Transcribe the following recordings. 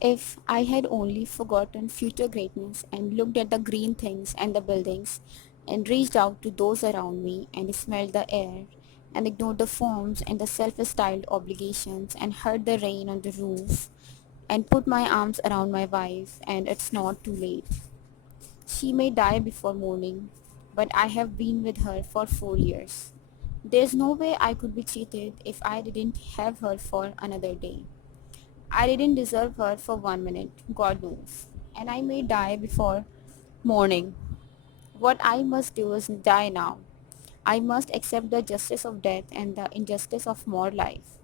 If I had only forgotten future greatness and looked at the green things and the buildings and reached out to those around me and smelled the air and ignored the forms and the self-styled obligations and heard the rain on the roof and put my arms around my wife, and it's not too late. She may die before morning, but I have been with her for 4 years. There's no way I could be cheated if I didn't have her for another day. I didn't deserve her for 1 minute, God knows. And I may die before morning. What I must do is die now. I must accept the justice of death and the injustice of more life.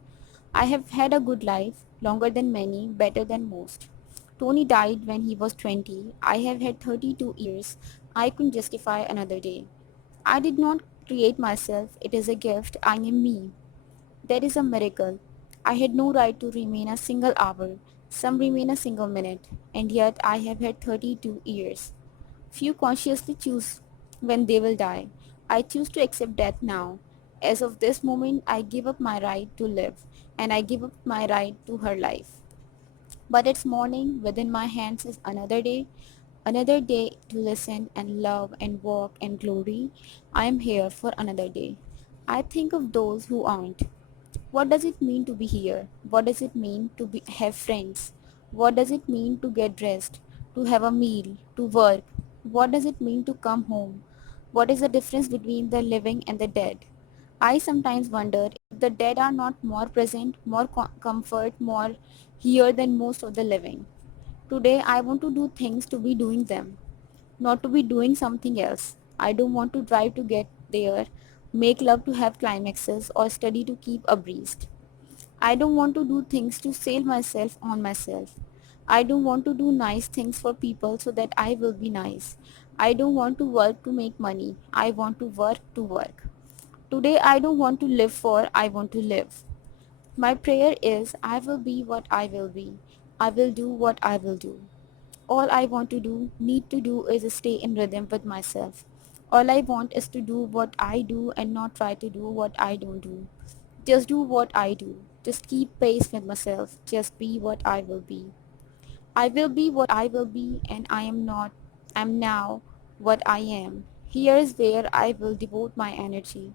I have had a good life, longer than many, better than most. Tony died when he was 20. I have had 32 years. I couldn't justify another day. I did not create myself. It is a gift. I am me. That is a miracle. I had no right to remain a single hour. Some remain a single minute. And yet I have had 32 years. Few consciously choose when they will die. I choose to accept death now. As of this moment, I give up my right to live, and I give up my right to her life. But it's morning, within my hands is another day to listen and love and walk and glory. I am here for another day. I think of those who aren't. What does it mean to be here? What does it mean to have friends? What does it mean to get dressed, to have a meal, to work? What does it mean to come home? What is the difference between the living and the dead? I sometimes wonder if the dead are not more present, more comfort, more here than most of the living. Today I want to do things to be doing them, not to be doing something else. I don't want to drive to get there, make love to have climaxes, or study to keep abreast. I don't want to do things to sell myself on myself. I don't want to do nice things for people so that I will be nice. I don't want to work to make money. I want to work to work. Today I don't want to live for, I want to live. My prayer is I will be what I will be. I will do what I will do. All I want to do, need to do is stay in rhythm with myself. All I want is to do what I do and not try to do what I don't do. Just do what I do. Just keep pace with myself. Just be what I will be. I will be what I will be, and I am not, am now what I am. Here is where I will devote my energy.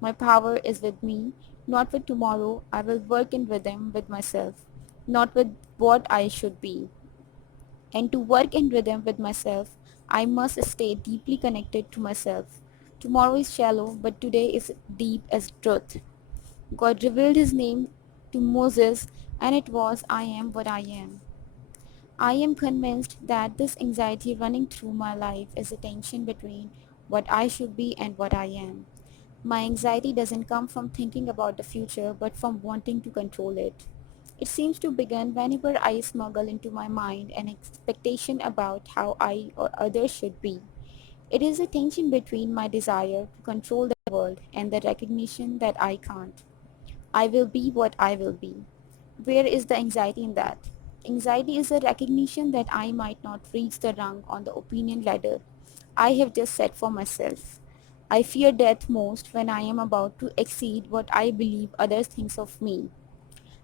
My power is with me, not with tomorrow. I will work in rhythm with myself, not with what I should be. And to work in rhythm with myself, I must stay deeply connected to myself. Tomorrow is shallow, but today is deep as truth. God revealed his name to Moses, and it was, I am what I am. I am convinced that this anxiety running through my life is a tension between what I should be and what I am. My anxiety doesn't come from thinking about the future, but from wanting to control it. It seems to begin whenever I smuggle into my mind an expectation about how I or others should be. It is a tension between my desire to control the world and the recognition that I can't. I will be what I will be. Where is the anxiety in that? Anxiety is a recognition that I might not reach the rung on the opinion ladder I have just set for myself. I fear death most when I am about to exceed what I believe others think of me.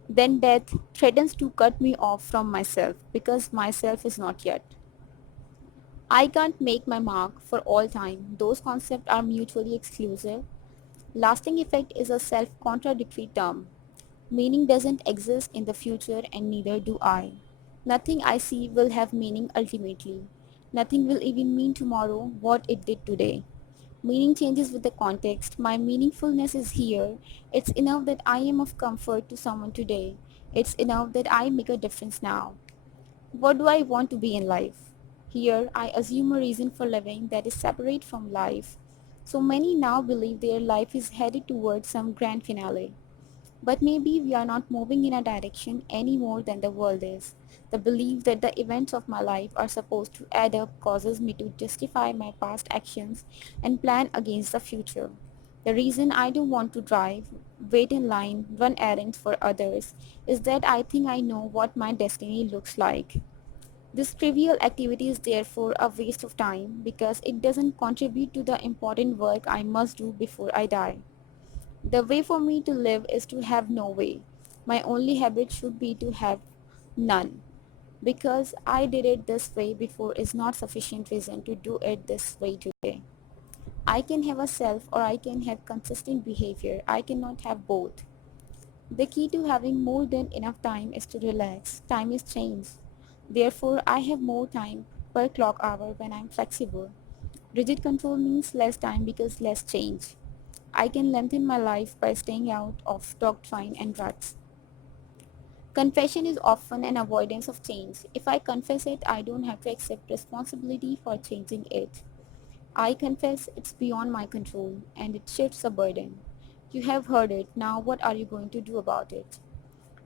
Then death threatens to cut me off from myself because myself is not yet. I can't make my mark for all time. Those concepts are mutually exclusive. Lasting effect is a self-contradictory term. Meaning doesn't exist in the future and neither do I. Nothing I see will have meaning ultimately. Nothing will even mean tomorrow what it did today. Meaning changes with the context. My meaningfulness is here. It's enough that I am of comfort to someone today. It's enough that I make a difference now. What do I want to be in life? Here, I assume a reason for living that is separate from life. So many now believe their life is headed towards some grand finale. But maybe we are not moving in a direction any more than the world is. The belief that the events of my life are supposed to add up causes me to justify my past actions and plan against the future. The reason I don't want to drive, wait in line, run errands for others is that I think I know what my destiny looks like. This trivial activity is therefore a waste of time because it doesn't contribute to the important work I must do before I die. The way for me to live is to have no way. My only habit should be to have none. Because I did it this way before is not sufficient reason to do it this way today. I can have a self or I can have consistent behavior. I cannot have both. The key to having more than enough time is to relax. Time is change. Therefore, I have more time per clock hour when I'm flexible. Rigid control means less time because less change. I can lengthen my life by staying out of doctrine and ruts. Confession is often an avoidance of change. If I confess it, I don't have to accept responsibility for changing it. I confess it's beyond my control and it shifts the burden. You have heard it, now what are you going to do about it?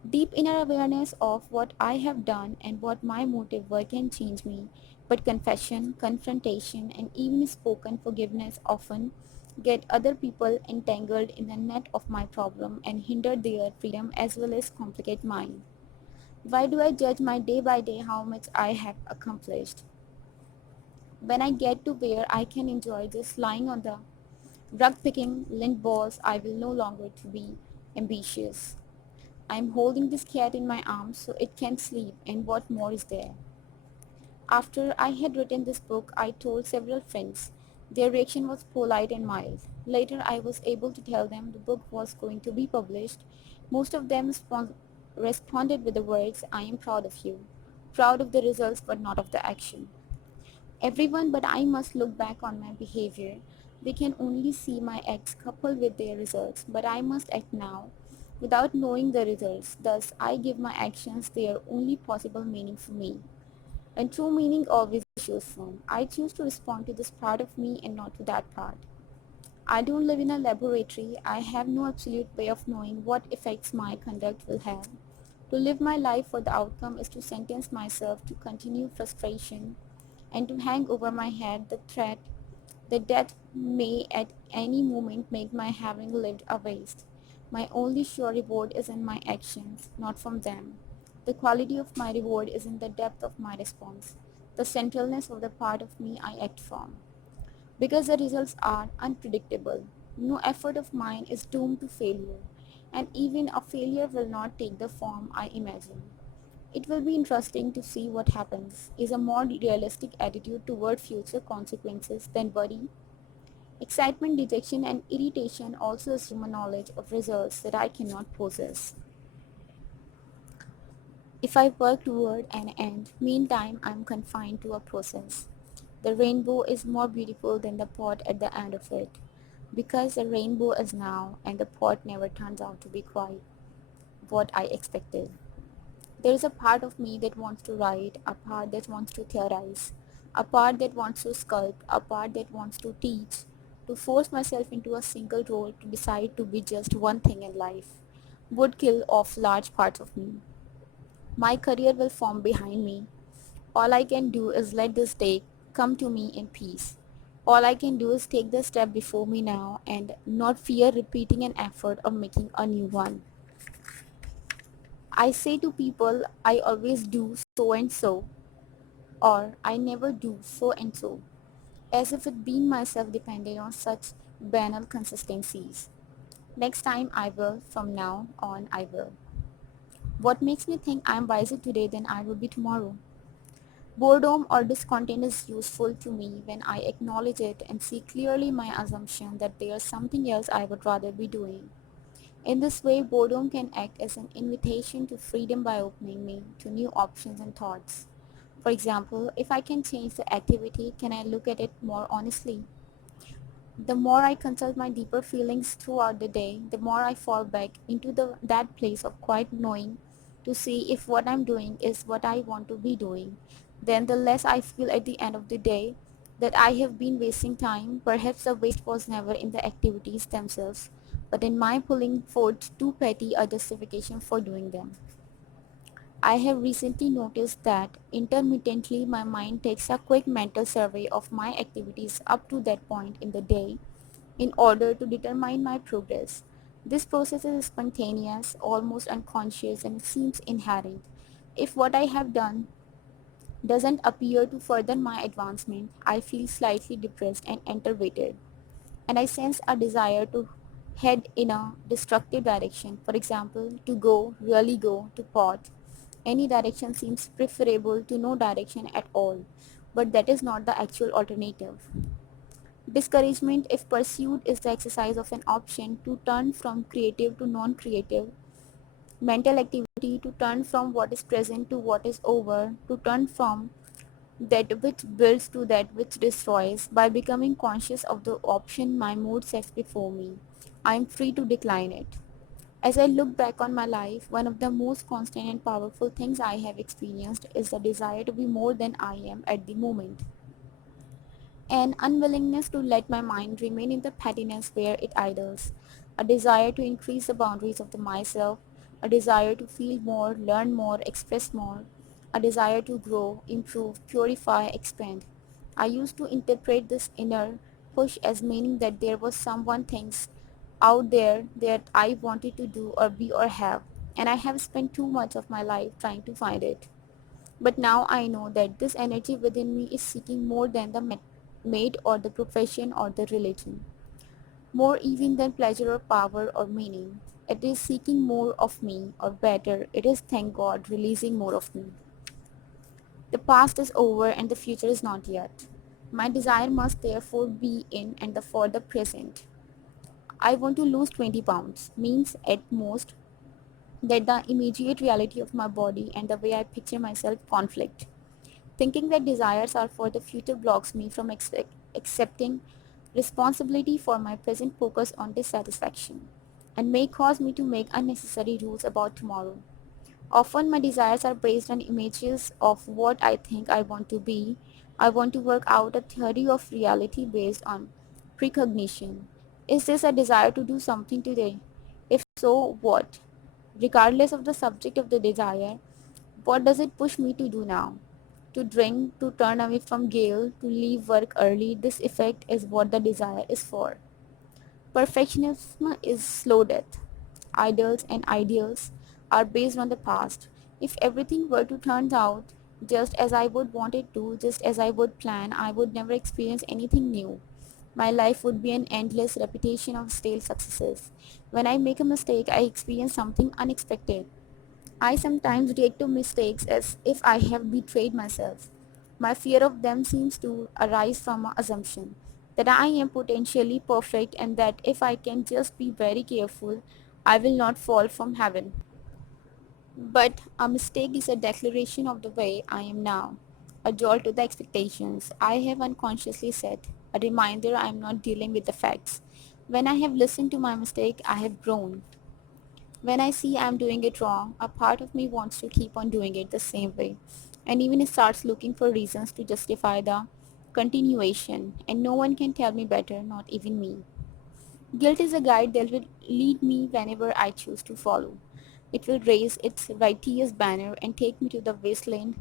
Deep inner awareness of what I have done and what my motive were can change me, but confession, confrontation, and even spoken forgiveness often get other people entangled in the net of my problem and hinder their freedom as well as complicate mine. Why do I judge my day by day how much I have accomplished? When I get to where I can enjoy just lying on the rug picking lint balls, I will no longer to be ambitious. I am holding this cat in my arms so it can sleep, and what more is there? After I had written this book, I told several friends. Their reaction was polite and mild. Later, I was able to tell them the book was going to be published. Most of them responded with the words, I am proud of you. Proud of the results, but not of the action. Everyone but I must look back on my behavior. They can only see my acts coupled with their results, but I must act now without knowing the results. Thus, I give my actions their only possible meaning for me. And true meaning always shows form. I choose to respond to this part of me and not to that part. I don't live in a laboratory. I have no absolute way of knowing what effects my conduct will have. To live my life for the outcome is to sentence myself to continue frustration and to hang over my head the threat that death may at any moment make my having lived a waste. My only sure reward is in my actions, not from them. The quality of my reward is in the depth of my response, the centralness of the part of me I act from. Because the results are unpredictable, no effort of mine is doomed to failure, and even a failure will not take the form I imagine. It will be interesting to see what happens, is a more realistic attitude toward future consequences than worry. Excitement, dejection, and irritation also assume a knowledge of results that I cannot possess. If I work toward an end, meantime I am confined to a process. The rainbow is more beautiful than the pot at the end of it, because the rainbow is now and the pot never turns out to be quite what I expected. There is a part of me that wants to write, a part that wants to theorize, a part that wants to sculpt, a part that wants to teach, to force myself into a single role, to decide to be just one thing in life, would kill off large parts of me. My career will form behind me. All I can do is let this day come to me in peace. All I can do is take the step before me now and not fear repeating an effort or making a new one. I say to people, I always do so and so, or I never do so and so, as if it being myself depended on such banal consistencies. Next time I will, from now on I will. What makes me think I am wiser today than I will be tomorrow? Boredom or discontent is useful to me when I acknowledge it and see clearly my assumption that there is something else I would rather be doing. In this way, boredom can act as an invitation to freedom by opening me to new options and thoughts. For example, if I can change the activity, can I look at it more honestly? The more I consult my deeper feelings throughout the day, the more I fall back into that place of quiet knowing to see if what I'm doing is what I want to be doing. Then the less I feel at the end of the day that I have been wasting time. Perhaps the waste was never in the activities themselves, but in my pulling forth too petty a justification for doing them. I have recently noticed that intermittently my mind takes a quick mental survey of my activities up to that point in the day in order to determine my progress. This process is spontaneous, almost unconscious, and seems inherent. If what I have done doesn't appear to further my advancement, I feel slightly depressed and enervated, and I sense a desire to head in a destructive direction. For example, to go, really go, to pot. Any direction seems preferable to no direction at all, but that is not the actual alternative. Discouragement, if pursued, is the exercise of an option to turn from creative to non creative, mental activity to turn from what is present to what is over, to turn from that which builds to that which destroys. By becoming conscious of the option my mood sets before me, I am free to decline it. As I look back on my life, one of the most constant and powerful things I have experienced is the desire to be more than I am at the moment. An unwillingness to let my mind remain in the pettiness where it idles, a desire to increase the boundaries of the myself, a desire to feel more, learn more, express more, a desire to grow, improve, purify, expand. I used to interpret this inner push as meaning that there was someone things out there that I wanted to do or be or have, and I have spent too much of my life trying to find it. But now I know that this energy within me is seeking more than the mate or the profession or the religion, more even than pleasure or power or meaning. It is seeking more of me, or better, it is, thank God, releasing more of me. The past is over and the future is not yet. My desire must therefore be in and for the present. I want to lose 20 pounds, means at most that the immediate reality of my body and the way I picture myself conflict. Thinking that desires are for the future blocks me from accepting responsibility for my present focus on dissatisfaction, and may cause me to make unnecessary rules about tomorrow. Often my desires are based on images of what I think I want to be. I want to work out a theory of reality based on precognition. Is this a desire to do something today? If so, what? Regardless of the subject of the desire, what does it push me to do now? To drink, to turn away from Gale, to leave work early, this effect is what the desire is for. Perfectionism is slow death. Idols and ideals are based on the past. If everything were to turn out just as I would want it to, just as I would plan, I would never experience anything new. My life would be an endless repetition of stale successes. When I make a mistake, I experience something unexpected. I sometimes react to mistakes as if I have betrayed myself. My fear of them seems to arise from an assumption that I am potentially perfect and that if I can just be very careful, I will not fall from heaven. But a mistake is a declaration of the way I am now, a jolt to the expectations I have unconsciously set, a reminder I am not dealing with the facts. When I have listened to my mistake, I have grown. When I see I'm doing it wrong, a part of me wants to keep on doing it the same way, and even it starts looking for reasons to justify the continuation, and no one can tell me better, not even me. Guilt is a guide that will lead me whenever I choose to follow. It will raise its righteous banner and take me to the wasteland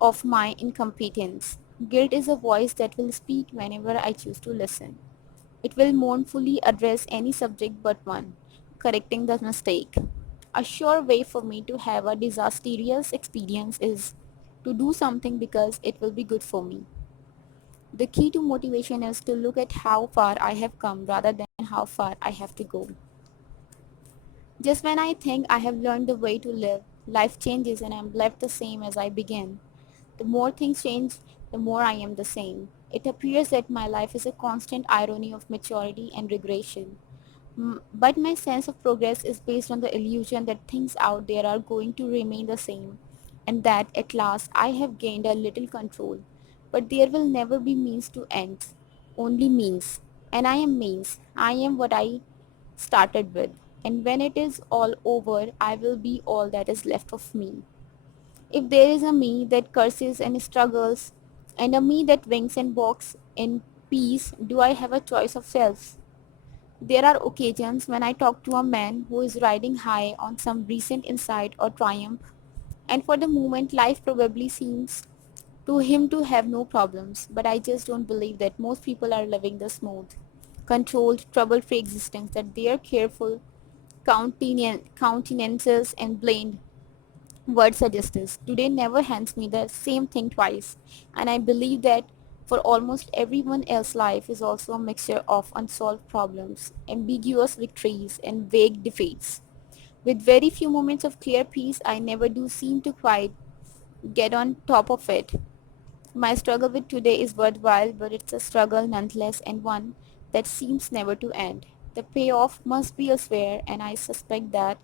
of my incompetence. Guilt is a voice that will speak whenever I choose to listen. It will mournfully address any subject but one, correcting the mistake. A sure way for me to have a disastrous experience is to do something because it will be good for me. The key to motivation is to look at how far I have come rather than how far I have to go. Just when I think I have learned the way to live, life changes and I am left the same as I began. The more things change, the more I am the same. It appears that my life is a constant irony of maturity and regression. But my sense of progress is based on the illusion that things out there are going to remain the same, and that at last I have gained a little control. But there will never be means to ends, only means. And I am means. I am what I started with. And when it is all over, I will be all that is left of me. If there is a me that curses and struggles, and a me that winks and walks in peace, do I have a choice of selves? There are occasions when I talk to a man who is riding high on some recent insight or triumph, and for the moment life probably seems to him to have no problems, but I just don't believe that most people are living the smooth, controlled, trouble-free existence that their careful countenances and blamed word suggests. Today never hands me the same thing twice, and I believe that for almost everyone else life is also a mixture of unsolved problems, ambiguous victories, and vague defeats. With very few moments of clear peace, I never do seem to quite get on top of it. My struggle with today is worthwhile, but it's a struggle nonetheless, and one that seems never to end. The payoff must be elsewhere, and I suspect that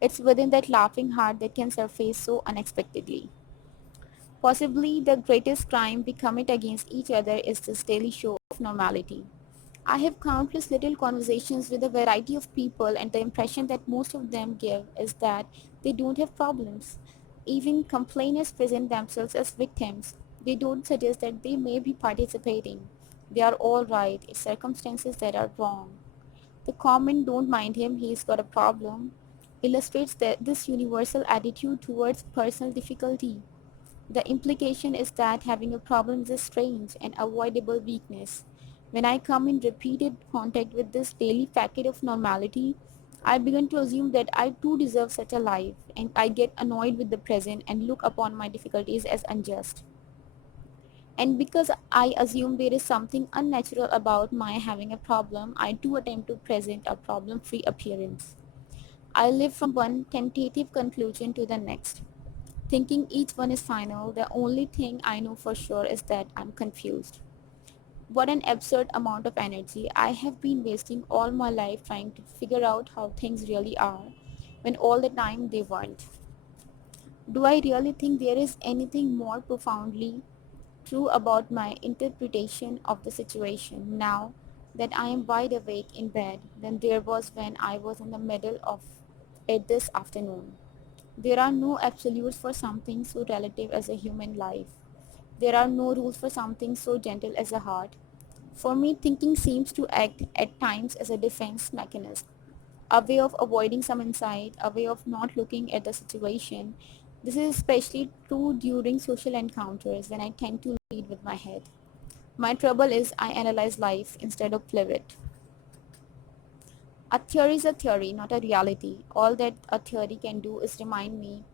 it's within that laughing heart that can surface so unexpectedly. Possibly the greatest crime we commit against each other is this daily show of normality. I have countless little conversations with a variety of people, and the impression that most of them give is that they don't have problems. Even complainers present themselves as victims. They don't suggest that they may be participating. They are all right, it's circumstances that are wrong. The comment, "don't mind him, he's got a problem," illustrates this universal attitude towards personal difficulty. The implication is that having a problem is a strange and avoidable weakness. When I come in repeated contact with this daily packet of normality, I begin to assume that I too deserve such a life, and I get annoyed with the present and look upon my difficulties as unjust. And because I assume there is something unnatural about my having a problem, I too attempt to present a problem-free appearance. I live from one tentative conclusion to the next, thinking each one is final. The only thing I know for sure is that I'm confused. What an absurd amount of energy I have been wasting all my life trying to figure out how things really are, when all the time they weren't. Do I really think there is anything more profoundly true about my interpretation of the situation now that I am wide awake in bed than there was when I was in the middle of it this afternoon? There are no absolutes for something so relative as a human life. There are no rules for something so gentle as a heart. For me, thinking seems to act at times as a defense mechanism, a way of avoiding some insight, a way of not looking at the situation. This is especially true during social encounters when I tend to lead with my head. My trouble is I analyze life instead of live it. A theory is a theory, not a reality. All that a theory can do is remind me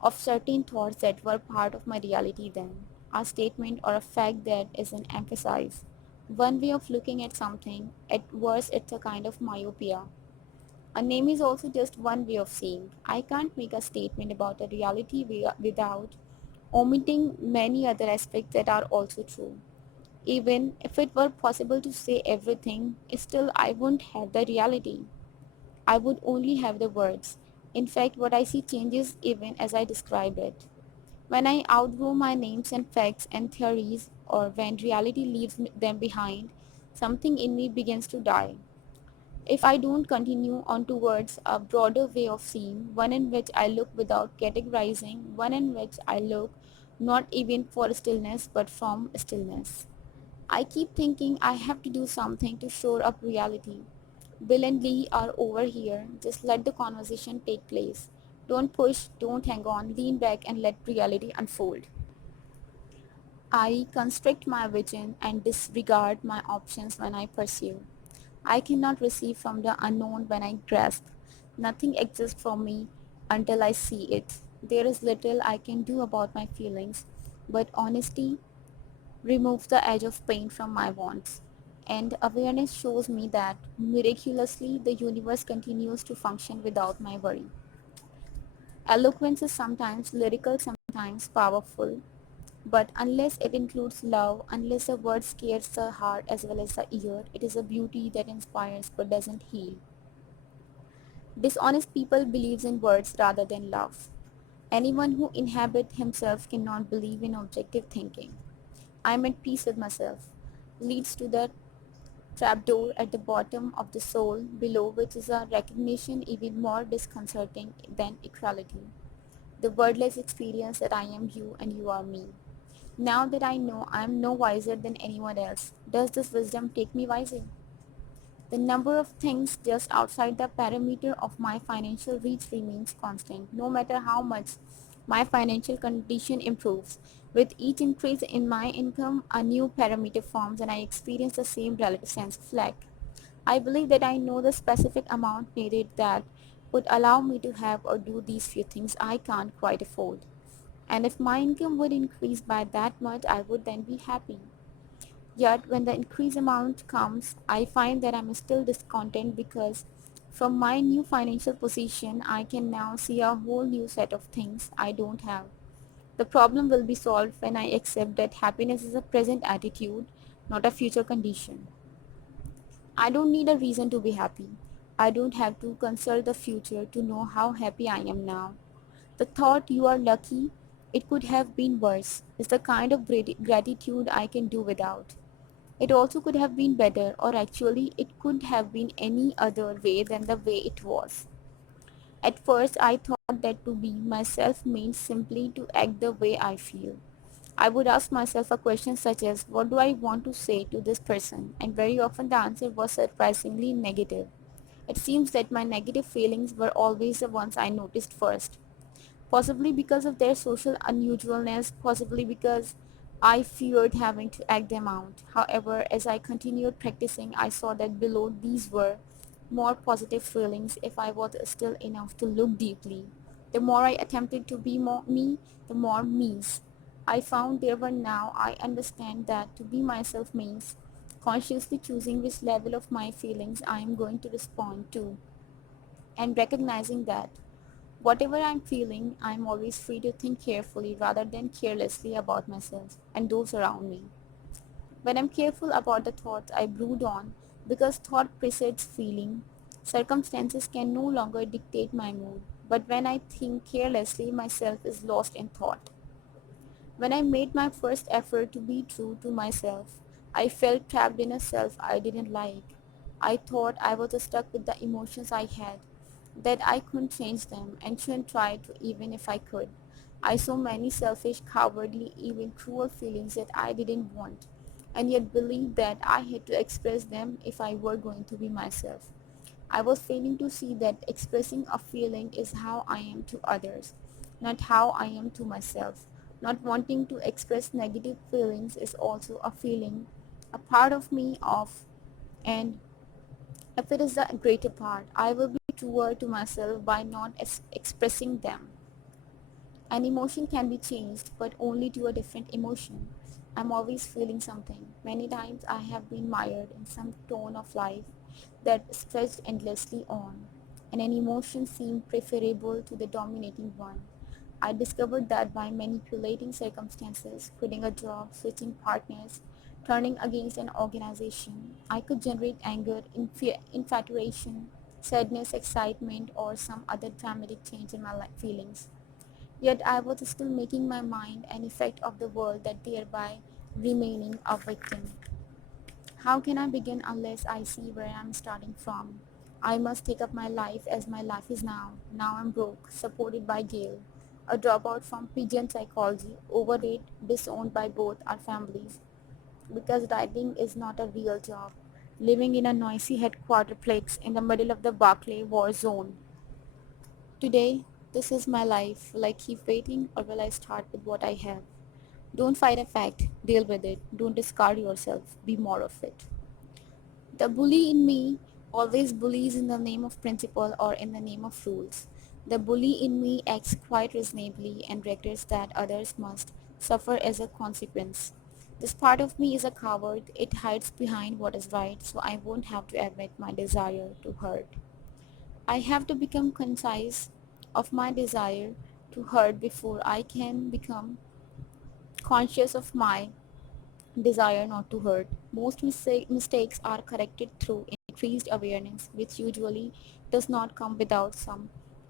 of certain thoughts that were part of my reality then, a statement or a fact that is an emphasis. One way of looking at something, at worst it's a kind of myopia. A name is also just one way of seeing. I can't make a statement about a reality without omitting many other aspects that are also true. Even if it were possible to say everything, still I wouldn't have the reality. I would only have the words. In fact, what I see changes even as I describe it. When I outgrow my names and facts and theories, or when reality leaves them behind, something in me begins to die. If I don't continue on towards a broader way of seeing, one in which I look without categorizing, one in which I look not even for stillness but from stillness. I keep thinking I have to do something to shore up reality. Bill and Lee are over here. Just let the conversation take place. Don't push, don't hang on, lean back and let reality unfold. I constrict my vision and disregard my options when I pursue. I cannot receive from the unknown when I grasp. Nothing exists for me until I see it. There is little I can do about my feelings, but honesty removes the edge of pain from my wants. And awareness shows me that miraculously the universe continues to function without my worry. Eloquence is sometimes lyrical, sometimes powerful, but unless it includes love, unless a word scares the heart as well as the ear, it is a beauty that inspires but doesn't heal. Dishonest people believes in words rather than love. Anyone who inhabits himself cannot believe in objective thinking. I am at peace with myself leads to the trapdoor at the bottom of the soul below, which is a recognition even more disconcerting than equality. The wordless experience that I am you and you are me. Now that I know I am no wiser than anyone else, does this wisdom take me wiser? The number of things just outside the parameter of my financial reach remains constant, no matter how much my financial condition improves. With each increase in my income, a new parameter forms and I experience the same relative sense of lack. I believe that I know the specific amount needed that would allow me to have or do these few things I can't quite afford. And if my income would increase by that much, I would then be happy. Yet when the increased amount comes, I find that I'm still discontent because From my new financial position, I can now see a whole new set of things I don't have. The problem will be solved when I accept that happiness is a present attitude, not a future condition. I don't need a reason to be happy. I don't have to consult the future to know how happy I am now. The thought you are lucky, it could have been worse, is the kind of gratitude I can do without. It also could have been better, or actually, it could have been any other way than the way it was. At first, I thought that to be myself means simply to act the way I feel. I would ask myself a question such as, what do I want to say to this person? And very often the answer was surprisingly negative. It seems that my negative feelings were always the ones I noticed first. Possibly because of their social unusualness, possibly because I feared having to act them out. However, as I continued practicing, I saw that below these were more positive feelings if I was still enough to look deeply. The more I attempted to be more me, the more me's I found there were. Now I understand that to be myself means consciously choosing which level of my feelings I am going to respond to, and recognizing that whatever I'm feeling, I'm always free to think carefully rather than carelessly about myself and those around me. When I'm careful about the thoughts I brood on, because thought precedes feeling, circumstances can no longer dictate my mood. But when I think carelessly, myself is lost in thought. When I made my first effort to be true to myself, I felt trapped in a self I didn't like. I thought I was stuck with the emotions I had, that I couldn't change them and shouldn't try to even if I could. I saw many selfish, cowardly, even cruel feelings that I didn't want, and yet believed that I had to express them if I were going to be myself. I was failing to see that expressing a feeling is how I am to others, not how I am to myself. Not wanting to express negative feelings is also a feeling, a part of me of, and if it is the greater part, I will be truer to myself by not expressing them. An emotion can be changed, but only to a different emotion. I'm always feeling something. Many times I have been mired in some tone of life that stretched endlessly on, and an emotion seemed preferable to the dominating one. I discovered that by manipulating circumstances, quitting a job, switching partners, turning against an organization, I could generate anger, infatuation, sadness, excitement, or some other dramatic change in my feelings. Yet I was still making my mind an effect of the world, that thereby remaining a victim. How can I begin unless I see where I'm starting from? I must take up my life as my life is now. Now I'm broke, supported by Gail, a dropout from pigeon psychology, overweight, disowned by both our families, because writing is not a real job, living in a noisy headquarterplex in the middle of the Barclay war zone. Today, this is my life. Will I keep waiting or will I start with what I have? Don't fight a fact, deal with it. Don't discard yourself, be more of it. The bully in me always bullies in the name of principle or in the name of rules. The bully in me acts quite reasonably and regrets that others must suffer as a consequence. This part of me is a coward. It hides behind what is right, so I won't have to admit my desire to hurt. I have to become concise of my desire to hurt before I can become conscious of my desire not to hurt. Most mistakes are corrected through increased awareness, which usually does not come without some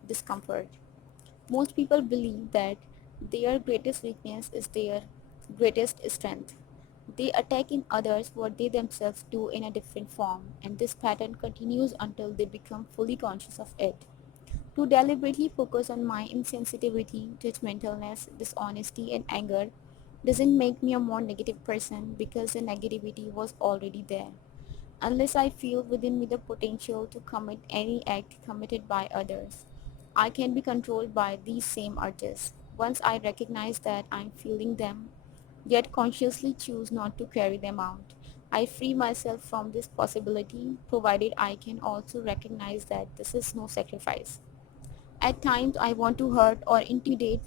discomfort. Most people believe that their greatest weakness is their greatest strength. They attack in others what they themselves do in a different form, and this pattern continues until they become fully conscious of it. To deliberately focus on my insensitivity, judgmentalness, dishonesty, and anger doesn't make me a more negative person, because the negativity was already there. Unless I feel within me the potential to commit any act committed by others, I can be controlled by these same urges. Once I recognize that I'm feeling them, yet consciously choose not to carry them out, I free myself from this possibility, provided I can also recognize that this is no sacrifice. At times I want to hurt or intimidate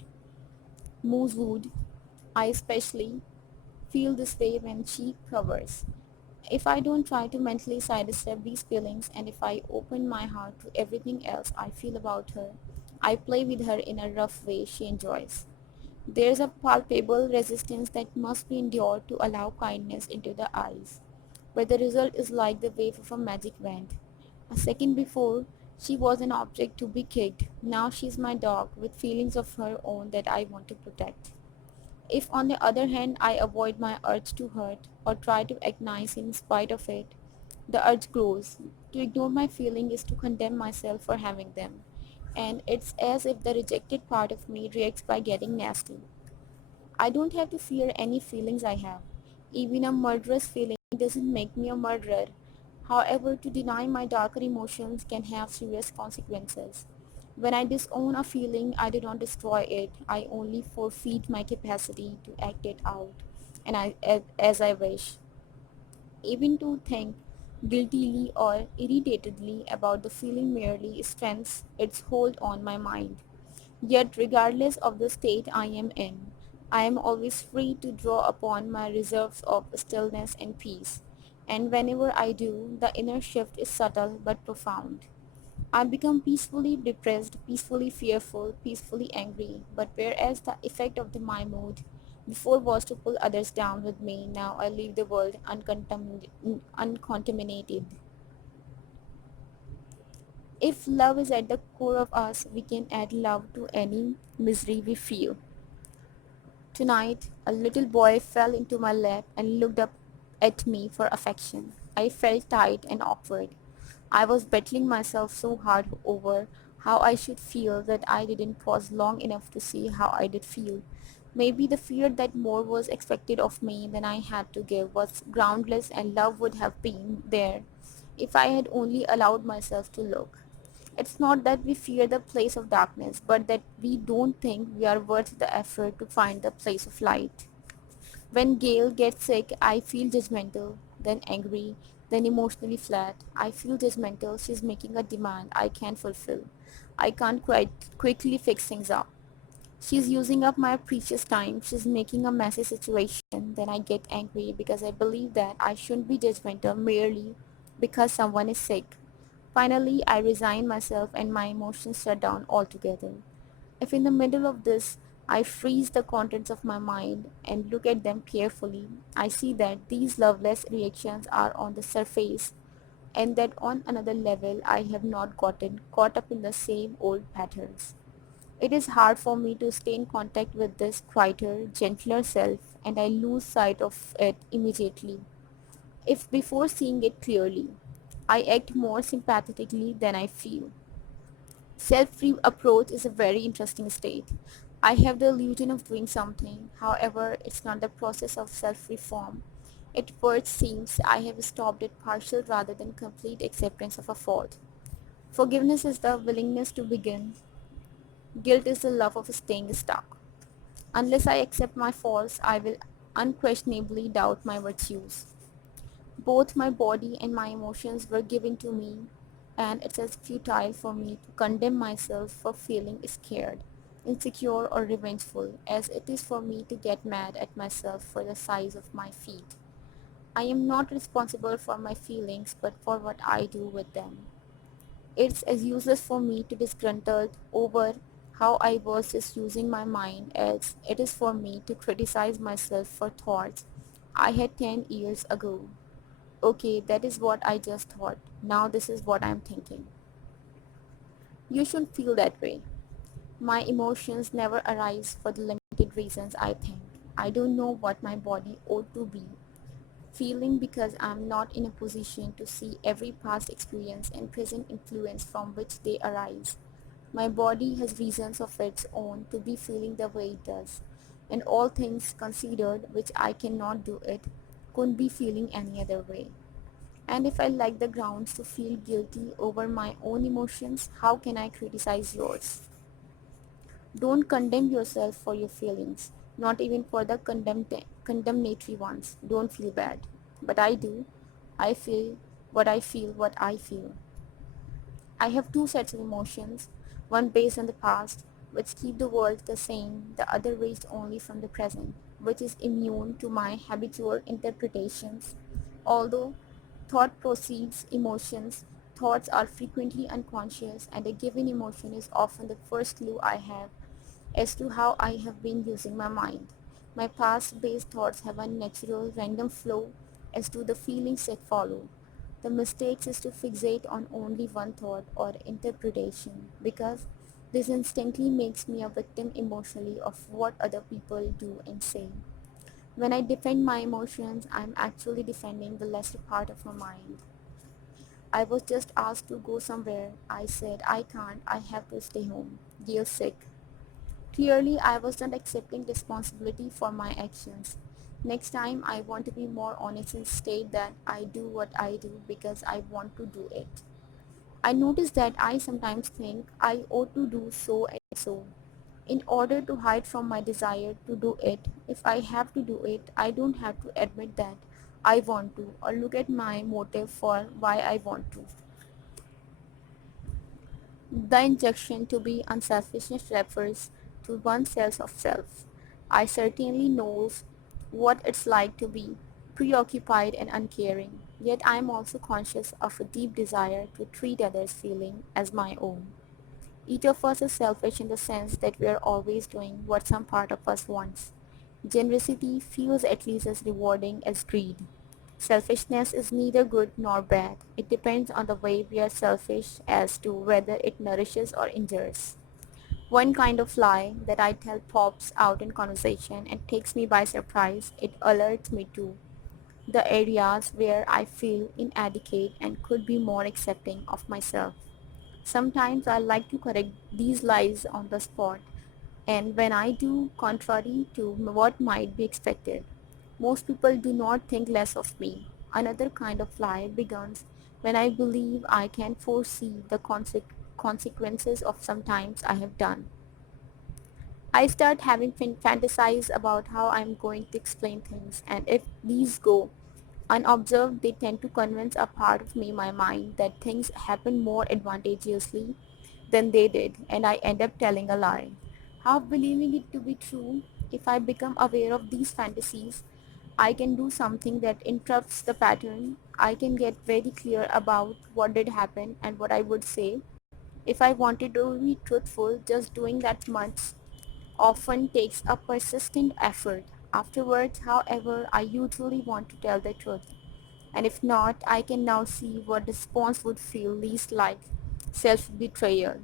Moosewood. I especially feel this way when she covers. If I don't try to mentally sidestep these feelings and if I open my heart to everything else I feel about her, I play with her in a rough way she enjoys. There's a palpable resistance that must be endured to allow kindness into the eyes, but the result is like the wave of a magic wand. A second before, she was an object to be kicked. Now she's my dog with feelings of her own that I want to protect. If, on the other hand, I avoid my urge to hurt or try to agonize in spite of it, the urge grows. To ignore my feeling is to condemn myself for having them. And it's as if the rejected part of me reacts by getting nasty. I don't have to fear any feelings I have. Even a murderous feeling doesn't make me a murderer. However, to deny my darker emotions can have serious consequences. When I disown a feeling, I do not destroy it. I only forfeit my capacity to act it out, and as I wish. Even to think guiltily or irritatedly about the feeling merely strengthens its hold on my mind. Yet, regardless of the state I am in, I am always free to draw upon my reserves of stillness and peace. And whenever I do, the inner shift is subtle but profound. I become peacefully depressed, peacefully fearful, peacefully angry. But whereas the effect of my mood before was to pull others down with me, now I leave the world uncontaminated. If love is at the core of us, we can add love to any misery we feel. Tonight, a little boy fell into my lap and looked up at me for affection. I felt tight and awkward. I was battling myself so hard over how I should feel that I didn't pause long enough to see how I did feel. Maybe the fear that more was expected of me than I had to give was groundless and love would have been there if I had only allowed myself to look. It's not that we fear the place of darkness, but that we don't think we are worth the effort to find the place of light. When Gail gets sick, I feel judgmental, then angry, then emotionally flat. I feel judgmental. She's making a demand I can't fulfill. I can't quite quickly fix things up. She's using up my precious time. She's making a messy situation. Then I get angry because I believe that I shouldn't be judgmental merely because someone is sick. Finally, I resign myself and my emotions shut down altogether. If in the middle of this I freeze the contents of my mind and look at them carefully, I see that these loveless reactions are on the surface and that on another level I have not gotten caught up in the same old patterns. It is hard for me to stay in contact with this quieter, gentler self and I lose sight of it immediately. If before seeing it clearly, I act more sympathetically than I feel. Self-free approach is a very interesting state. I have the illusion of doing something, however, it's not the process of self-reform. At first seems I have stopped at partial rather than complete acceptance of a fault. Forgiveness is the willingness to begin. Guilt is the love of staying stuck. Unless I accept my faults, I will unquestionably doubt my virtues. Both my body and my emotions were given to me, and it's as futile for me to condemn myself for feeling scared, insecure, or revengeful as it is for me to get mad at myself for the size of my feet. I am not responsible for my feelings, but for what I do with them. It's as useless for me to disgruntled over how I was just using my mind as it is for me to criticize myself for thoughts I had 10 years ago. Okay, that is what I just thought. Now this is what I'm thinking. You shouldn't feel that way. My emotions never arise for the limited reasons I think. I don't know what my body ought to be feeling because I'm not in a position to see every past experience and present influence from which they arise. My body has reasons of its own to be feeling the way it does, and all things considered which I cannot do it, couldn't be feeling any other way. And if I lack the grounds to feel guilty over my own emotions, how can I criticize yours? Don't condemn yourself for your feelings, not even for the condemnatory ones. Don't feel bad. But I do. I feel what I feel. I have two sets of emotions, one based on the past, which keep the world the same, the other raised only from the present, which is immune to my habitual interpretations, although Thought precedes emotions. Thoughts are frequently unconscious, and a given emotion is often the first clue I have as to how I have been using my mind. My past-based thoughts have a natural, random flow as to the feelings that follow. The mistake is to fixate on only one thought or interpretation because this instantly makes me a victim emotionally of what other people do and say. When I defend my emotions, I'm actually defending the lesser part of my mind. I was just asked to go somewhere. I said, I can't, I have to stay home. Dear sick. Clearly, I wasn't accepting responsibility for my actions. Next time, I want to be more honest and state that I do what I do because I want to do it. I notice that I sometimes think I ought to do so and so. In order to hide from my desire to do it, if I have to do it, I don't have to admit that I want to or look at my motive for why I want to. The injunction to be unselfish refers to one sense of self. I certainly knows what it's like to be preoccupied and uncaring, yet I am also conscious of a deep desire to treat others' feeling as my own. Each of us is selfish in the sense that we are always doing what some part of us wants. Generosity feels at least as rewarding as greed. Selfishness is neither good nor bad. It depends on the way we are selfish as to whether it nourishes or injures. One kind of lie that I tell pops out in conversation and takes me by surprise. It alerts me to the areas where I feel inadequate and could be more accepting of myself. Sometimes I like to correct these lies on the spot, and when I do, contrary to what might be expected, most people do not think less of me. Another kind of lie begins when I believe I can foresee the consequences of sometimes I have done. I start having fantasies about how I'm going to explain things, and if these go unobserved, they tend to convince a part of me, my mind, that things happen more advantageously than they did, and I end up telling a lie. Half believing it to be true, if I become aware of these fantasies, I can do something that interrupts the pattern. I can get very clear about what did happen and what I would say. If I wanted to be truthful, just doing that much often takes a persistent effort. Afterwards, however, I usually want to tell the truth. And if not, I can now see what response would feel least like self-betrayal.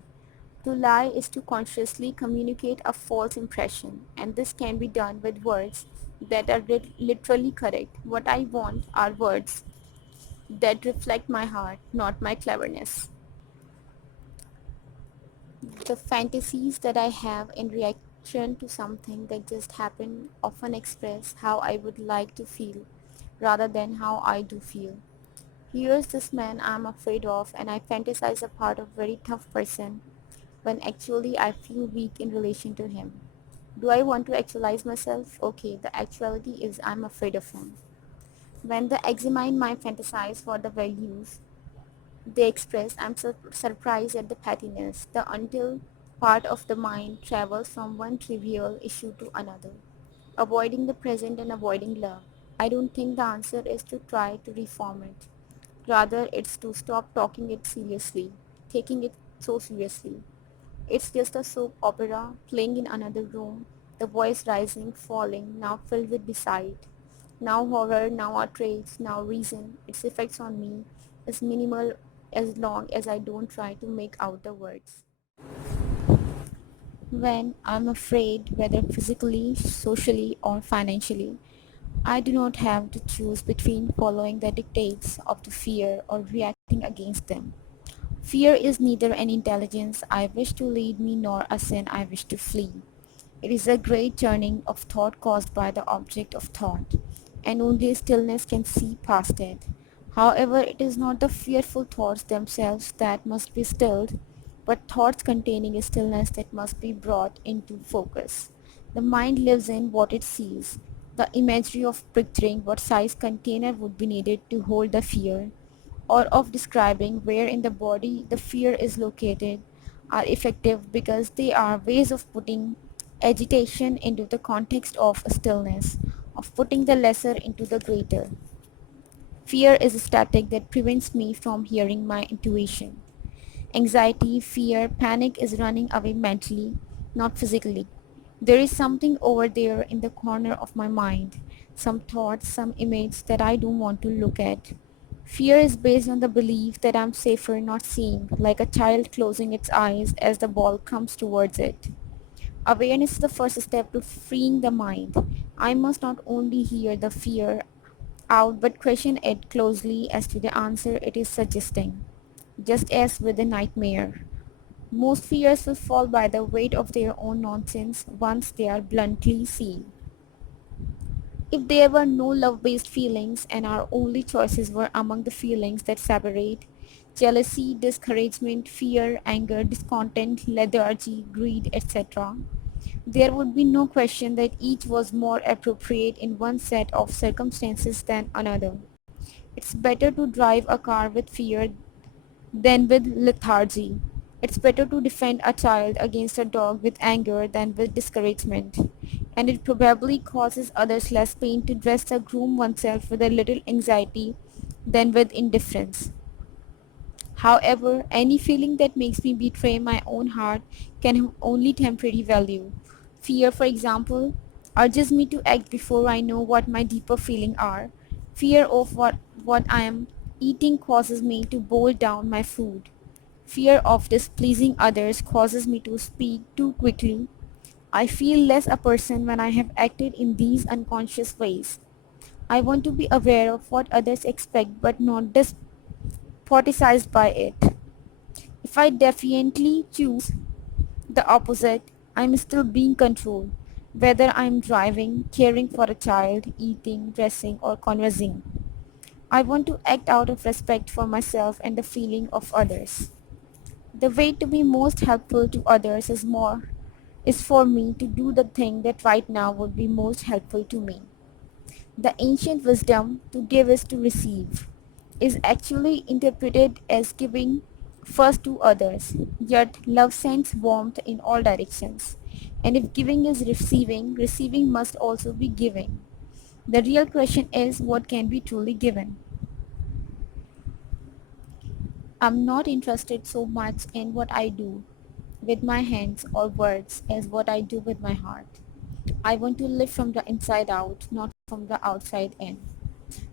To lie is to consciously communicate a false impression, and this can be done with words that are literally correct. What I want are words that reflect my heart, not my cleverness. The fantasies that I have in reaction to something that just happened often express how I would like to feel rather than how I do feel. Here's this man I'm afraid of, and I fantasize a part of very tough person when actually I feel weak in relation to him. Do I want to actualize myself? Okay, the actuality is I'm afraid of him. When the examine my fantasize for the values they express, I'm surprised at the pettiness. The until part of the mind travels from one trivial issue to another, avoiding the present and avoiding love. I don't think the answer is to try to reform it. Rather, it's to stop taking it seriously, taking it so seriously. It's just a soap opera playing in another room, the voice rising, falling, now filled with deceit. Now horror, now outrage, now reason. Its effects on me is minimal as long as I don't try to make out the words. When I'm afraid, whether physically, socially, or financially, I do not have to choose between following the dictates of the fear or reacting against them. Fear is neither an intelligence I wish to lead me nor a sin I wish to flee. It is a great churning of thought caused by the object of thought, and only stillness can see past it. However, it is not the fearful thoughts themselves that must be stilled, but thoughts containing a stillness that must be brought into focus. The mind lives in what it sees. The imagery of picturing what size container would be needed to hold the fear, or of describing where in the body the fear is located, are effective because they are ways of putting agitation into the context of stillness, of putting the lesser into the greater. Fear is a static that prevents me from hearing my intuition. Anxiety, fear, panic is running away mentally, not physically. There is something over there in the corner of my mind, some thoughts, some image that I don't want to look at. Fear is based on the belief that I'm safer not seeing, like a child closing its eyes as the ball comes towards it. Awareness is the first step to freeing the mind. I must not only hear the fear out but question it closely as to the answer it is suggesting. Just as with the nightmare, most fears will fall by the weight of their own nonsense once they are bluntly seen. If there were no love-based feelings and our only choices were among the feelings that separate, jealousy, discouragement, fear, anger, discontent, lethargy, greed, etc., there would be no question that each was more appropriate in one set of circumstances than another. It's better to drive a car with fear than with lethargy. It's better to defend a child against a dog with anger than with discouragement. And it probably causes others less pain to dress or groom oneself with a little anxiety than with indifference. However, any feeling that makes me betray my own heart can have only temporary value. Fear, for example, urges me to act before I know what my deeper feelings are. Fear of what I am eating causes me to boil down my food. Fear of displeasing others causes me to speak too quickly. I feel less a person when I have acted in these unconscious ways. I want to be aware of what others expect but not despoticized by it. If I defiantly choose the opposite, I'm still being controlled, whether I'm driving, caring for a child, eating, dressing, or conversing. I want to act out of respect for myself and the feeling of others. The way to be most helpful to others is for me to do the thing that right now would be most helpful to me. The ancient wisdom to give is to receive is actually interpreted as giving first to others, yet love sends warmth in all directions. And if giving is receiving, receiving must also be giving. The real question is what can be truly given. I'm not interested so much in what I do with my hands or words as what I do with my heart. I want to live from the inside out, not from the outside in.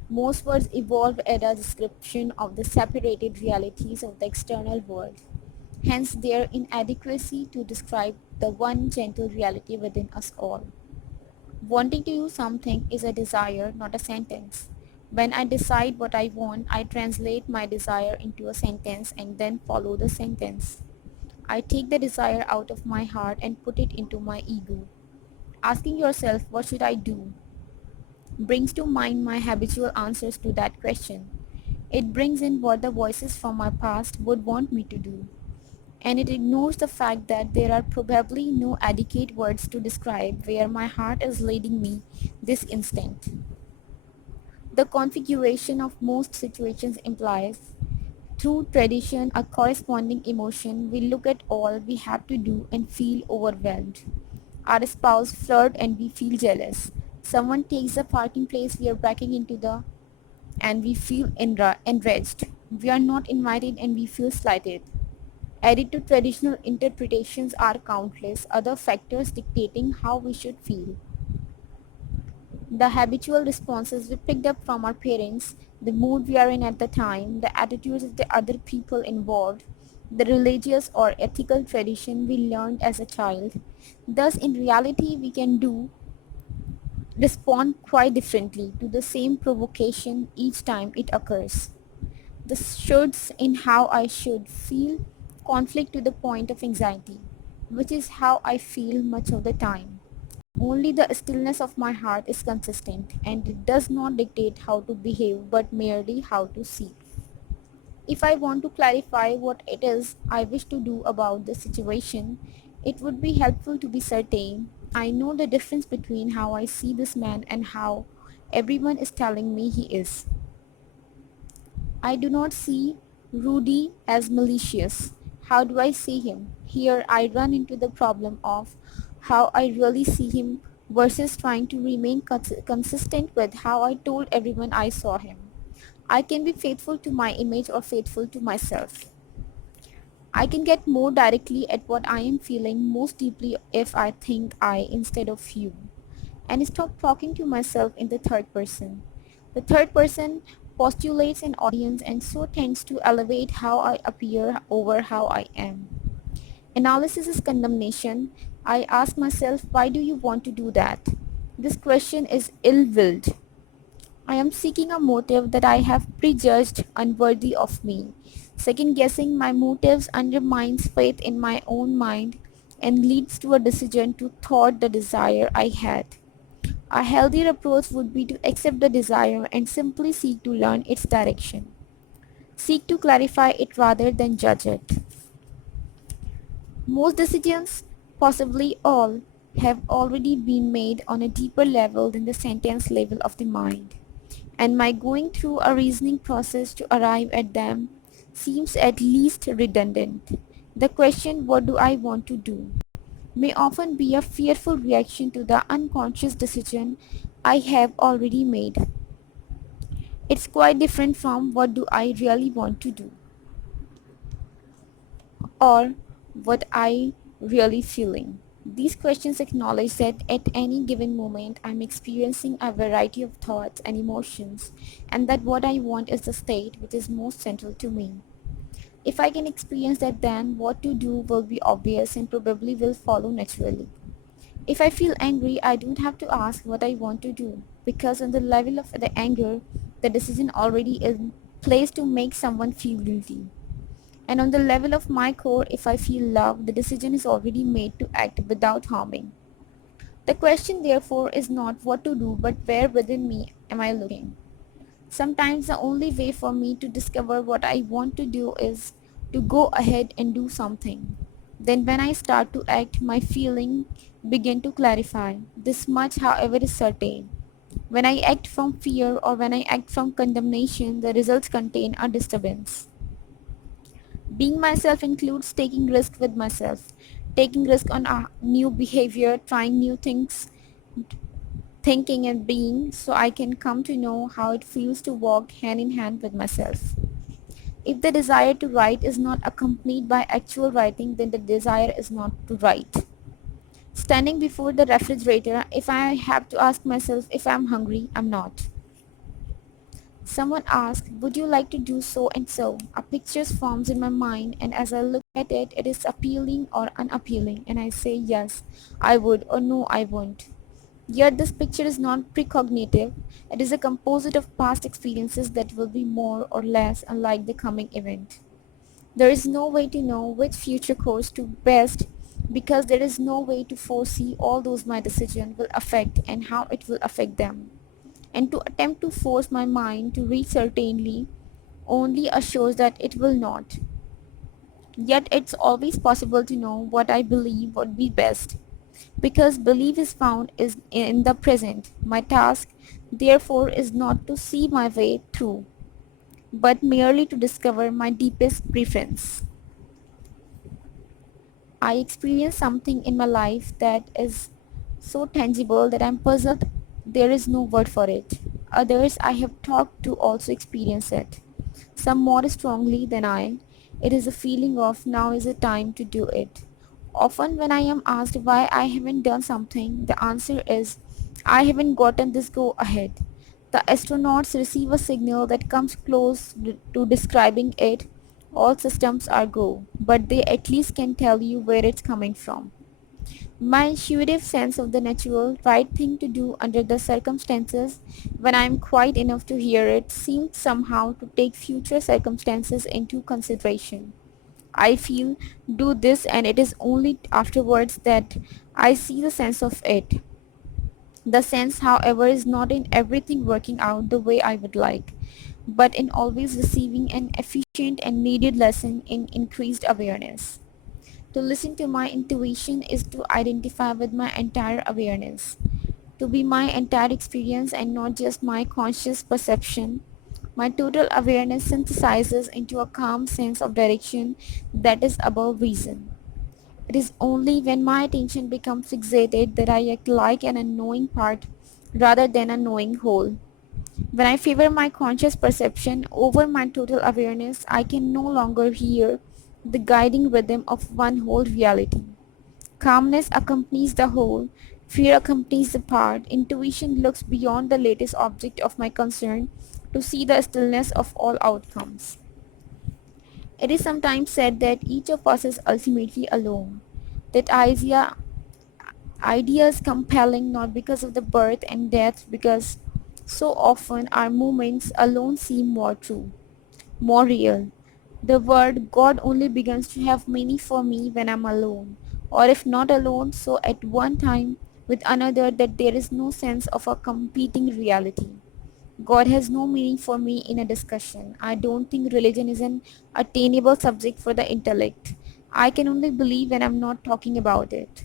Most words evolve as a description of the separated realities of the external world, hence their inadequacy to describe the one gentle reality within us all. Wanting to do something is a desire, not a sentence. When I decide what I want, I translate my desire into a sentence and then follow the sentence. I take the desire out of my heart and put it into my ego. Asking yourself, what should I do, brings to mind my habitual answers to that question. It brings in what the voices from my past would want me to do, and it ignores the fact that there are probably no adequate words to describe where my heart is leading me this instant. The configuration of most situations implies, through tradition, a corresponding emotion. We look at all we have to do and feel overwhelmed. Our spouse flirt and we feel jealous. Someone takes the parking place we are backing into the and we feel enraged. We are not invited and we feel slighted. Added to traditional interpretations are countless other factors dictating how we should feel. The habitual responses we picked up from our parents, the mood we are in at the time, the attitudes of the other people involved, the religious or ethical tradition we learned as a child. Thus, in reality, we can do respond quite differently to the same provocation each time it occurs. The shoulds in how I should feel conflict to the point of anxiety, which is how I feel much of the time. Only the stillness of my heart is consistent, and it does not dictate how to behave but merely how to see. If I want to clarify what it is I wish to do about the situation, it would be helpful to be certain I know the difference between how I see this man and how everyone is telling me he is. I do not see Rudy as malicious. How do I see him? Here I run into the problem of how I really see him versus trying to remain consistent with how I told everyone I saw him. I can be faithful to my image or faithful to myself. I can get more directly at what I am feeling most deeply if I think I instead of you, and stop talking to myself in the third person. The third person postulates an audience and so tends to elevate how I appear over how I am. Analysis is condemnation. I ask myself, why do you want to do that? This question is ill-willed. I am seeking a motive that I have prejudged unworthy of me. Second guessing my motives undermines faith in my own mind and leads to a decision to thwart the desire I had. A healthier approach would be to accept the desire and simply seek to learn its direction. Seek to clarify it rather than judge it. Most decisions, possibly all, have already been made on a deeper level than the sentence level of the mind, and my going through a reasoning process to arrive at them seems at least redundant. The question, what do I want to do, may often be a fearful reaction to the unconscious decision I have already made. It's quite different from what do I really want to do or what I really feeling. These questions acknowledge that at any given moment I'm experiencing a variety of thoughts and emotions, and that what I want is the state which is most central to me. If I can experience that, then what to do will be obvious and probably will follow naturally. If I feel angry, I don't have to ask what I want to do, because on the level of the anger, the decision already is placed to make someone feel guilty. And on the level of my core, if I feel love, the decision is already made to act without harming. The question, therefore, is not what to do, but where within me am I looking. Sometimes the only way for me to discover what I want to do is to go ahead and do something. Then when I start to act, my feeling begin to clarify. This much, however, is certain. When I act from fear or when I act from condemnation, the results contain a disturbance. Being myself includes taking risk with myself, taking risk on a new behavior, trying new things, thinking and being, so I can come to know how it feels to walk hand in hand with myself. If the desire to write is not accompanied by actual writing, then the desire is not to write. Standing before the refrigerator, if I have to ask myself if I'm hungry, I'm not. Someone asked, would you like to do so and so? A picture forms in my mind, and as I look at it, it is appealing or unappealing, and I say yes, I would, or no, I won't. Yet this picture is not precognitive. It is a composite of past experiences that will be more or less unlike the coming event. There is no way to know which future course to best, because there is no way to foresee all those my decision will affect and how it will affect them. And to attempt to force my mind to reach certainly only assures that it will not. Yet it's always possible to know what I believe would be best, because belief is found is in the present. My task, therefore, is not to see my way through, but merely to discover my deepest preference. I experience something in my life that is so tangible that I'm puzzled there is no word for it. Others I have talked to also experience it, some more strongly than I. It is a feeling of now is the time to do it. Often when I am asked why I haven't done something, the answer is I haven't gotten this go ahead. The astronauts receive a signal that comes close to describing it. All systems are go, but they at least can tell you where it's coming from. My intuitive sense of the natural right thing to do under the circumstances, when I am quiet enough to hear it, seems somehow to take future circumstances into consideration. I feel do this, and it is only afterwards that I see the sense of it. The sense, however, is not in everything working out the way I would like, but in always receiving an efficient and needed lesson in increased awareness. To listen to my intuition is to identify with my entire awareness, to be my entire experience and not just my conscious perception. My total awareness synthesizes into a calm sense of direction that is above reason. It is only when my attention becomes fixated that I act like an unknowing part rather than a knowing whole. When I favor my conscious perception over my total awareness, I can no longer hear the guiding rhythm of one whole reality. Calmness accompanies the whole, fear accompanies the part, intuition looks beyond the latest object of my concern to see the stillness of all outcomes. It is sometimes said that each of us is ultimately alone. That idea is compelling not because of the birth and death, because so often our moments alone seem more true, more real. The word God only begins to have meaning for me when I'm alone, or if not alone, so at one time with another, that there is no sense of a competing reality. God has no meaning for me in a discussion. I don't think religion is an attainable subject for the intellect. I can only believe when I'm not talking about it.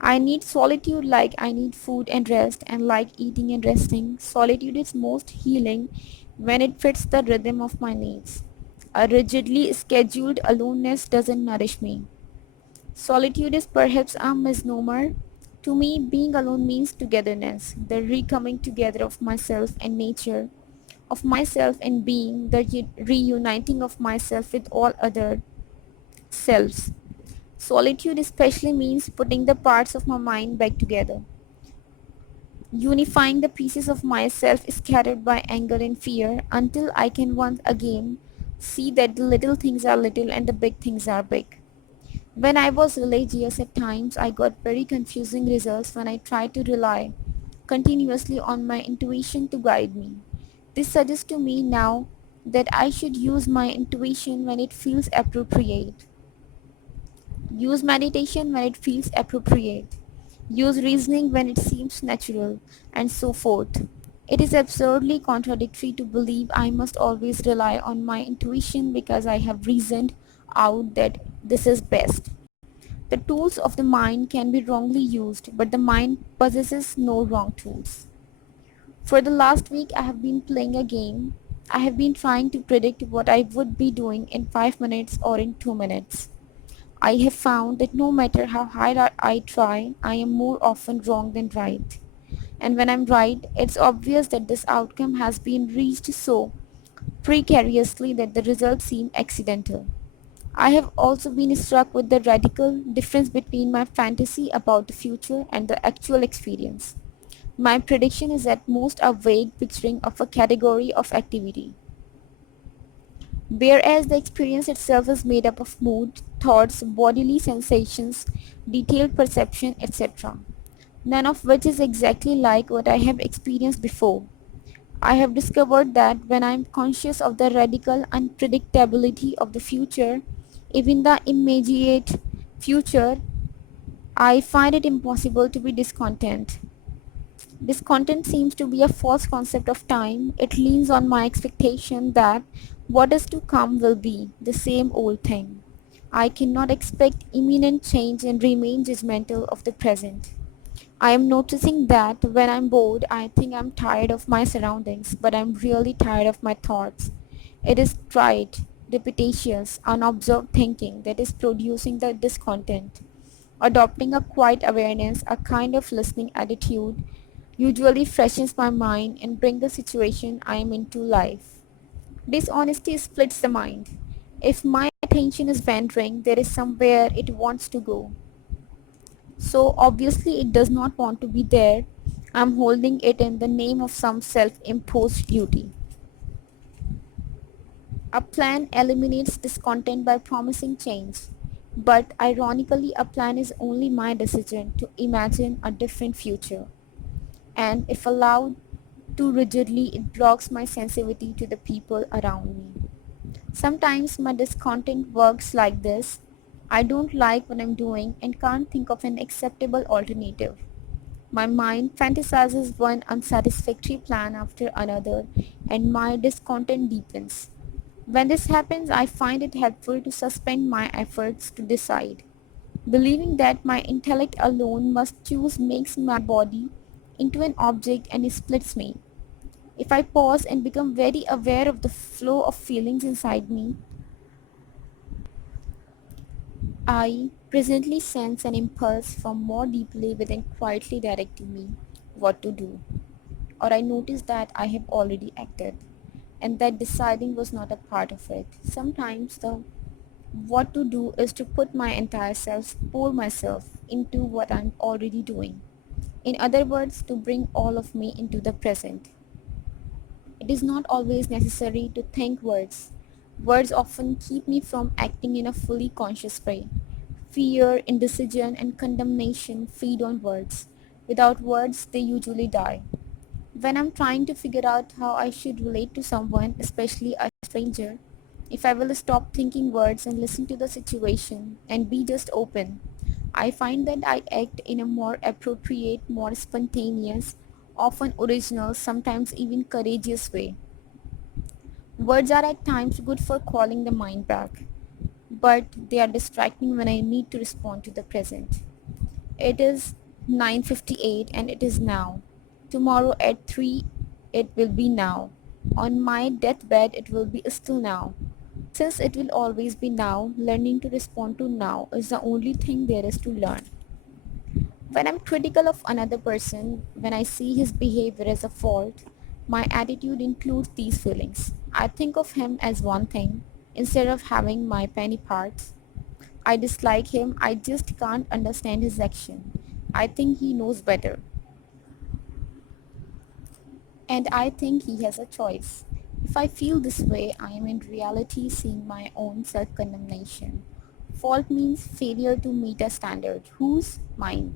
I need solitude like I need food and rest, and like eating and resting. Solitude is most healing when it fits the rhythm of my needs. A rigidly scheduled aloneness doesn't nourish me. Solitude is perhaps a misnomer. To me, being alone means togetherness, the recoming together of myself and nature, of myself and being, the reuniting of myself with all other selves. Solitude especially means putting the parts of my mind back together, unifying the pieces of myself scattered by anger and fear until I can once again see that the little things are little and the big things are big. When I was religious at times, I got very confusing results when I tried to rely continuously on my intuition to guide me. This suggests to me now that I should use my intuition when it feels appropriate, use meditation when it feels appropriate, use reasoning when it seems natural, and so forth. It is absurdly contradictory to believe I must always rely on my intuition because I have reasoned out that this is best. The tools of the mind can be wrongly used, but the mind possesses no wrong tools. For the last week, I have been playing a game. I have been trying to predict what I would be doing in 5 minutes or in 2 minutes. I have found that no matter how hard I try, I am more often wrong than right. And when I'm right, it's obvious that this outcome has been reached so precariously that the results seem accidental. I have also been struck with the radical difference between my fantasy about the future and the actual experience. My prediction is at most a vague picturing of a category of activity, whereas the experience itself is made up of mood, thoughts, bodily sensations, detailed perception, etc., none of which is exactly like what I have experienced before. I have discovered that when I am conscious of the radical unpredictability of the future, even the immediate future, I find it impossible to be discontent. Discontent seems to be a false concept of time. It leans on my expectation that what is to come will be the same old thing. I cannot expect imminent change and remain judgmental of the present. I am noticing that when I'm bored, I think I'm tired of my surroundings, but I'm really tired of my thoughts. It is trite, repetitious, unobserved thinking that is producing the discontent. Adopting a quiet awareness, a kind of listening attitude, usually freshens my mind and brings the situation I am in to life. Dishonesty splits the mind. If my attention is wandering, there is somewhere it wants to go. So obviously it does not want to be there. I'm holding it in the name of some self-imposed duty. A plan eliminates discontent by promising change. But ironically, a plan is only my decision to imagine a different future. And if allowed too rigidly, it blocks my sensitivity to the people around me. Sometimes my discontent works like this. I don't like what I'm doing and can't think of an acceptable alternative. My mind fantasizes one unsatisfactory plan after another, and my discontent deepens. When this happens, I find it helpful to suspend my efforts to decide. Believing that my intellect alone must choose makes my body into an object and splits me. If I pause and become very aware of the flow of feelings inside me, I presently sense an impulse from more deeply within quietly directing me what to do. or I notice that I have already acted and that deciding was not a part of it. Sometimes the what to do is to put my entire self, pour myself into what I'm already doing. In other words, to bring all of me into the present. It is not always necessary to think words. Words often keep me from acting in a fully conscious way. Fear, indecision, and condemnation feed on words. Without words, they usually die. When I'm trying to figure out how I should relate to someone, especially a stranger, if I will stop thinking words and listen to the situation and be just open, I find that I act in a more appropriate, more spontaneous, often original, sometimes even courageous way. Words are at times good for calling the mind back, but they are distracting when I need to respond to the present. It is 9:58 and it is now. Tomorrow at 3 it will be now. On my deathbed it will be still now. Since it will always be now, learning to respond to now is the only thing there is to learn. When I'm critical of another person, when I see his behavior as a fault, my attitude includes these feelings. I think of him as one thing instead of having my penny parts. I dislike him, I just can't understand his action. I think he knows better. And I think he has a choice. If I feel this way, I am in reality seeing my own self-condemnation. Fault means failure to meet a standard. Whose? Mine.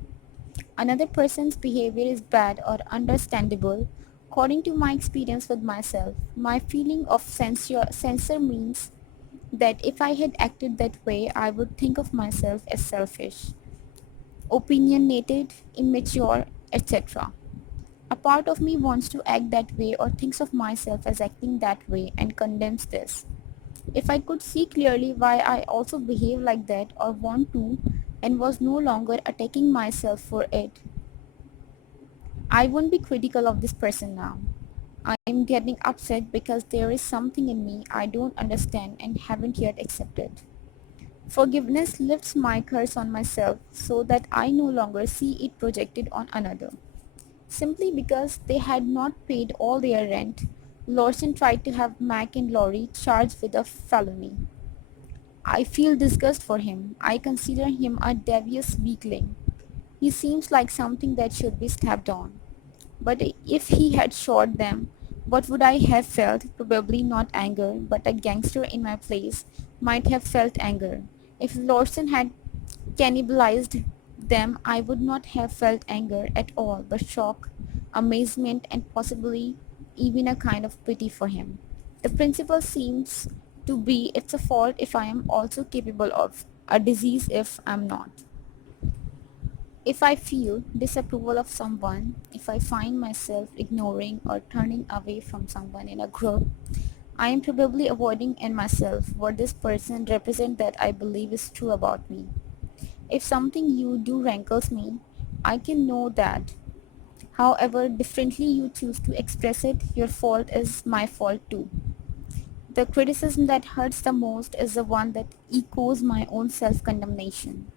Another person's behavior is bad or understandable according to my experience with myself. My feeling of censor means that if I had acted that way, I would think of myself as selfish, opinionated, immature, etc. A part of me wants to act that way or thinks of myself as acting that way and condemns this. If I could see clearly why I also behave like that or want to and was no longer attacking myself for it, I won't be critical of this person now. I am getting upset because there is something in me I don't understand and haven't yet accepted. Forgiveness lifts my curse on myself so that I no longer see it projected on another. Simply because they had not paid all their rent, Lawson tried to have Mac and Laurie charged with a felony. I feel disgust for him. I consider him a devious weakling. He seems like something that should be stabbed on. But if he had shot them, what would I have felt? Probably not anger, but a gangster in my place might have felt anger. If Lawson had cannibalized them, I would not have felt anger at all, but shock, amazement, and possibly even a kind of pity for him. The principle seems to be it's a fault if I am also capable of, a disease if I'm not. If I feel disapproval of someone, if I find myself ignoring or turning away from someone in a group, I am probably avoiding in myself what this person represents that I believe is true about me. If something you do rankles me, I can know that. However differently you choose to express it, your fault is my fault too. The criticism that hurts the most is the one that echoes my own self-condemnation.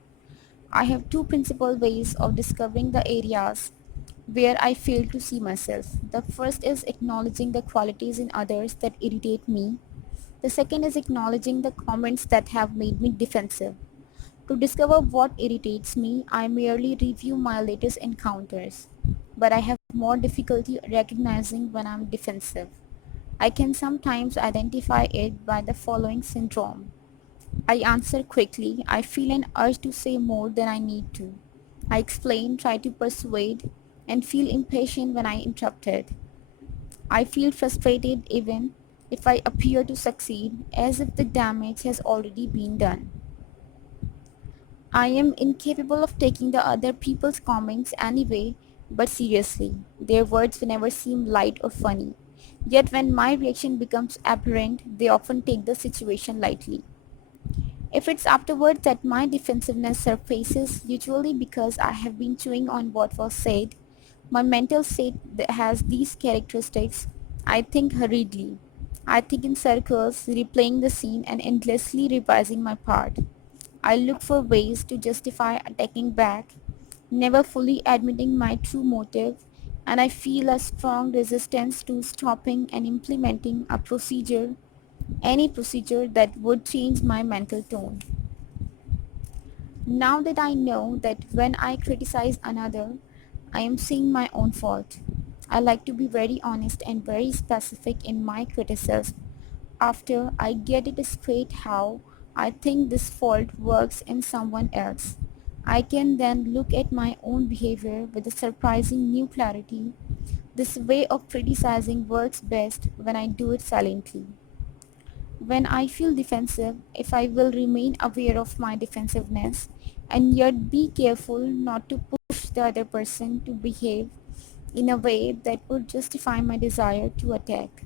I have two principal ways of discovering the areas where I fail to see myself. The first is acknowledging the qualities in others that irritate me. The second is acknowledging the comments that have made me defensive. To discover what irritates me, I merely review my latest encounters, but I have more difficulty recognizing when I'm defensive. I can sometimes identify it by the following syndrome. I answer quickly. I feel an urge to say more than I need to. I explain, try to persuade, and feel impatient when I interrupted. I feel frustrated even if I appear to succeed, as if the damage has already been done. I am incapable of taking the other people's comments anyway, but seriously. Their words never seem light or funny. Yet when my reaction becomes apparent, they often take the situation lightly. If it's afterwards that my defensiveness surfaces, usually because I have been chewing on what was said, my mental state has these characteristics. I think hurriedly. I think in circles, replaying the scene and endlessly revising my part. I look for ways to justify attacking back, never fully admitting my true motive, and I feel a strong resistance to stopping and implementing a procedure, any procedure that would change my mental tone. Now that I know that when I criticize another, I am seeing my own fault. I like to be very honest and very specific in my criticism. After I get it straight how I think this fault works in someone else, I can then look at my own behavior with a surprising new clarity. This way of criticizing works best when I do it silently. When I feel defensive, if I will remain aware of my defensiveness and yet be careful not to push the other person to behave in a way that would justify my desire to attack,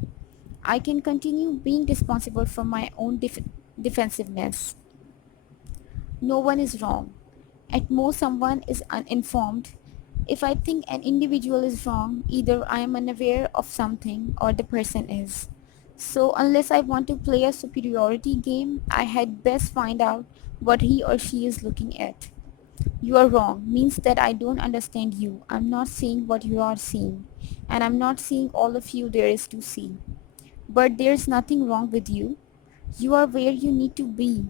I can continue being responsible for my own defensiveness. No one is wrong. At most, someone is uninformed. If I think an individual is wrong, either I am unaware of something or the person is. So, unless I want to play a superiority game, I had best find out what he or she is looking at. You are wrong means that I don't understand you. I'm not seeing what you are seeing, and I'm not seeing all of you there is to see. But there's nothing wrong with you. You are where you need to be,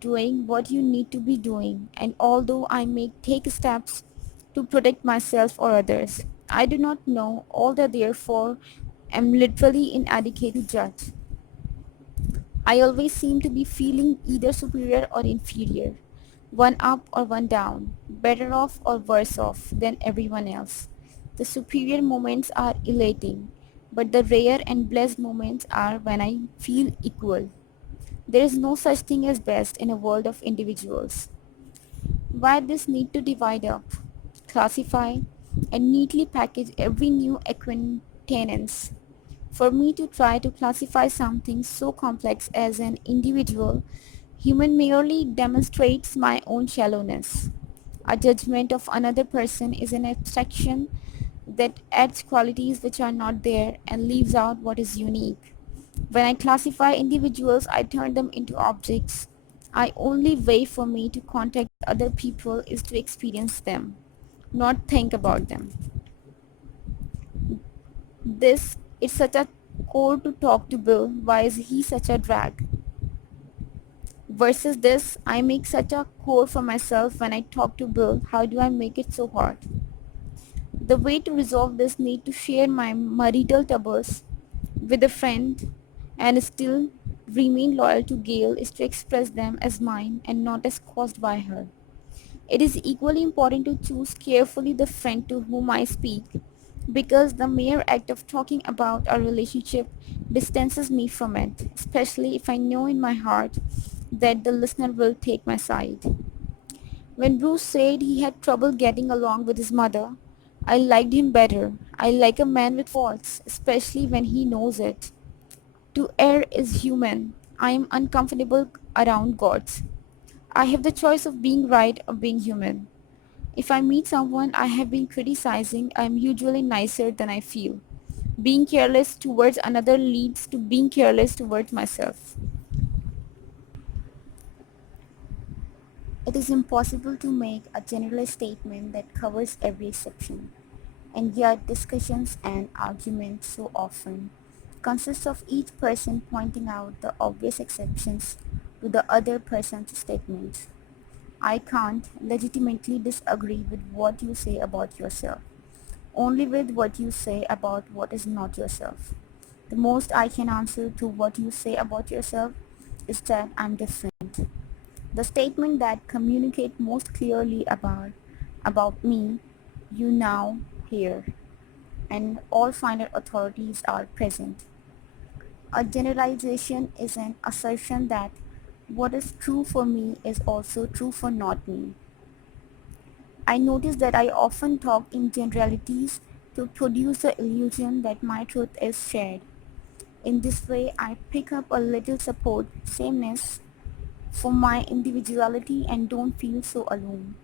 doing what you need to be doing, and although I may take steps to protect myself or others, I do not know all that therefore am literally inadequate to judge. I always seem to be feeling either superior or inferior, one up or one down, better off or worse off than everyone else. The superior moments are elating, but the rare and blessed moments are when I feel equal. There is no such thing as best in a world of individuals. Why this need to divide up, classify, and neatly package every new acquaintance? For me to try to classify something so complex as an individual human merely demonstrates my own shallowness. A judgment of another person is an abstraction that adds qualities which are not there and leaves out what is unique. When I classify individuals, I turn them into objects. The only way for me to contact other people is to experience them, not think about them. This is such a core to talk to Bill. Why is he such a drag? Versus this, I make such a core for myself when I talk to Bill. How do I make it so hard? The way to resolve this need to share my marital troubles with a friend and still remain loyal to Gail is to express them as mine and not as caused by her. It is equally important to choose carefully the friend to whom I speak because the mere act of talking about our relationship distances me from it, especially if I know in my heart that the listener will take my side. When Bruce said he had trouble getting along with his mother, I liked him better. I like a man with faults, especially when he knows it. To err is human. I am uncomfortable around gods. I have the choice of being right or being human. If I meet someone I have been criticizing, I am usually nicer than I feel. Being careless towards another leads to being careless towards myself. It is impossible to make a general statement that covers every exception, and yet discussions and arguments so often consist of each person pointing out the obvious exceptions to the other person's statements. I can't legitimately disagree with what you say about yourself, only with what you say about what is not yourself. The most I can answer to what you say about yourself is that I'm different. The statement that communicate most clearly about me, you now hear, and all final authorities are present. A generalization is an assertion that what is true for me is also true for not me. I notice that I often talk in generalities to produce the illusion that my truth is shared. In this way, I pick up a little support, sameness for my individuality and don't feel so alone.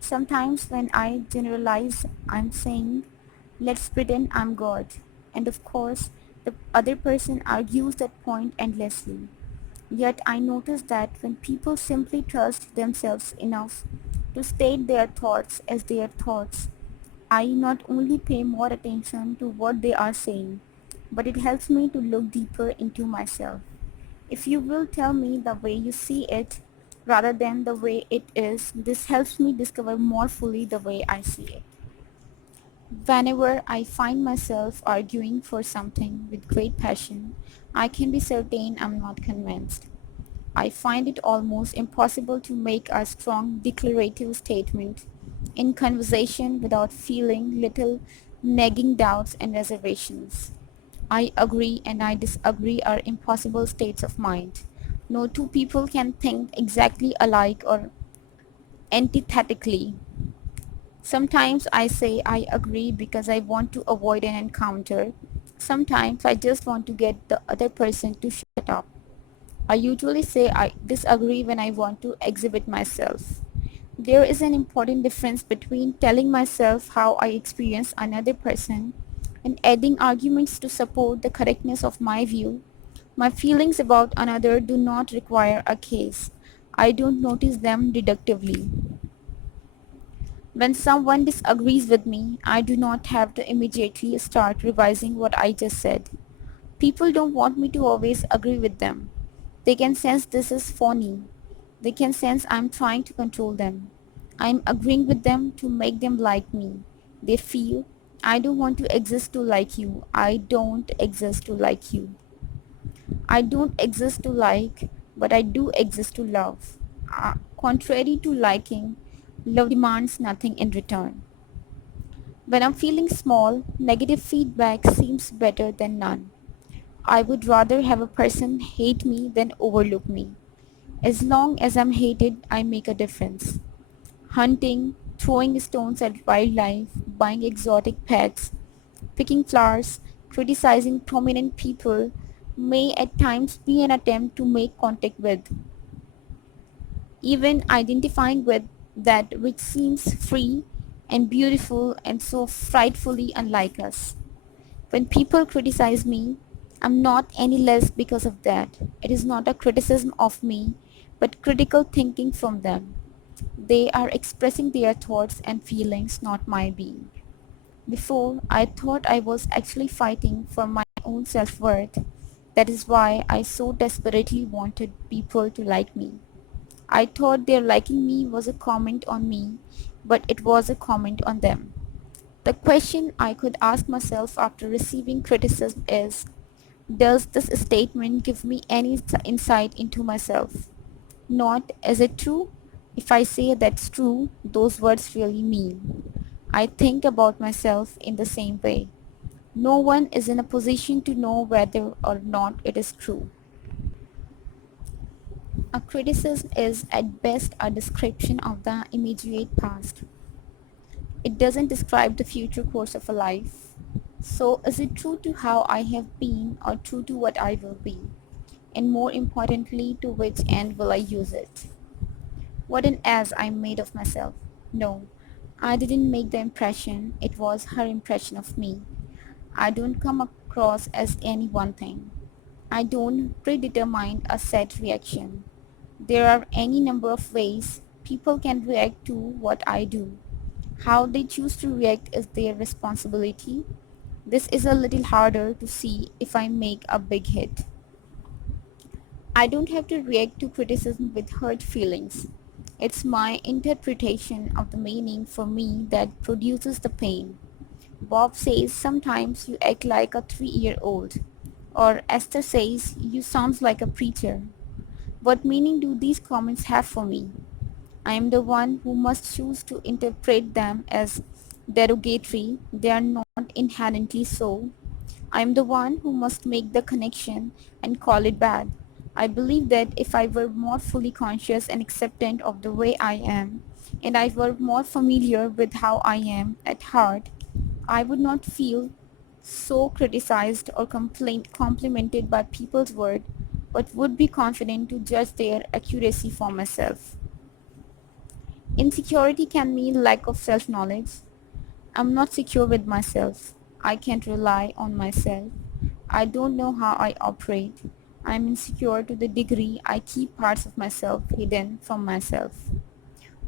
Sometimes when I generalize, I'm saying, let's pretend I'm God. And of course, the other person argues that point endlessly. Yet I notice that when people simply trust themselves enough to state their thoughts as their thoughts, I not only pay more attention to what they are saying, but it helps me to look deeper into myself. If you will tell me the way you see it rather than the way it is, this helps me discover more fully the way I see it. Whenever I find myself arguing for something with great passion, I can be certain I'm not convinced. I find it almost impossible to make a strong declarative statement in conversation without feeling little nagging doubts and reservations. I agree and I disagree are impossible states of mind. No two people can think exactly alike or antithetically. Sometimes I say I agree because I want to avoid an encounter. Sometimes I just want to get the other person to shut up. I usually say I disagree when I want to exhibit myself. There is an important difference between telling myself how I experience another person and adding arguments to support the correctness of my view. My feelings about another do not require a case. I don't notice them deductively. When someone disagrees with me, I do not have to immediately start revising what I just said. People don't want me to always agree with them. They can sense this is phony. They can sense I'm trying to control them. I'm agreeing with them to make them like me. They feel, I don't want to exist to like you. I don't exist to like you. I don't exist to like, but I do exist to love. Contrary to liking, love demands nothing in return. When I'm feeling small, negative feedback seems better than none. I would rather have a person hate me than overlook me. As long as I'm hated, I make a difference. Hunting, throwing stones at wildlife, buying exotic pets, picking flowers, criticizing prominent people may at times be an attempt to make contact with, even identifying with that which seems free and beautiful and so frightfully unlike us. When people criticize me, I'm not any less because of that. It is not a criticism of me, but critical thinking from them. They are expressing their thoughts and feelings, not my being. Before, I thought I was actually fighting for my own self-worth. That is why I so desperately wanted people to like me. I thought their liking me was a comment on me, but it was a comment on them. The question I could ask myself after receiving criticism is, does this statement give me any insight into myself? Not, is it true? If I say that's true, those words really mean. I think about myself in the same way. No one is in a position to know whether or not it is true. A criticism is at best a description of the immediate past. It doesn't describe the future course of a life. So is it true to how I have been or true to what I will be? And more importantly, to which end will I use it? What an ass I made of myself. No, I didn't make the impression, it was her impression of me. I don't come across as any one thing. I don't predetermine a set reaction. There are any number of ways people can react to what I do. How they choose to react is their responsibility. This is a little harder to see if I make a big hit. I don't have to react to criticism with hurt feelings. It's my interpretation of the meaning for me that produces the pain. Bob says sometimes you act like a 3-year-old. Or Esther says you sound like a preacher. What meaning do these comments have for me? I am the one who must choose to interpret them as derogatory. They are not inherently so. I am the one who must make the connection and call it bad. I believe that if I were more fully conscious and acceptant of the way I am, and I were more familiar with how I am at heart, I would not feel so criticized or complimented by people's word, but would be confident to judge their accuracy for myself. Insecurity can mean lack of self-knowledge. I'm not secure with myself. I can't rely on myself. I don't know how I operate. I'm insecure to the degree I keep parts of myself hidden from myself.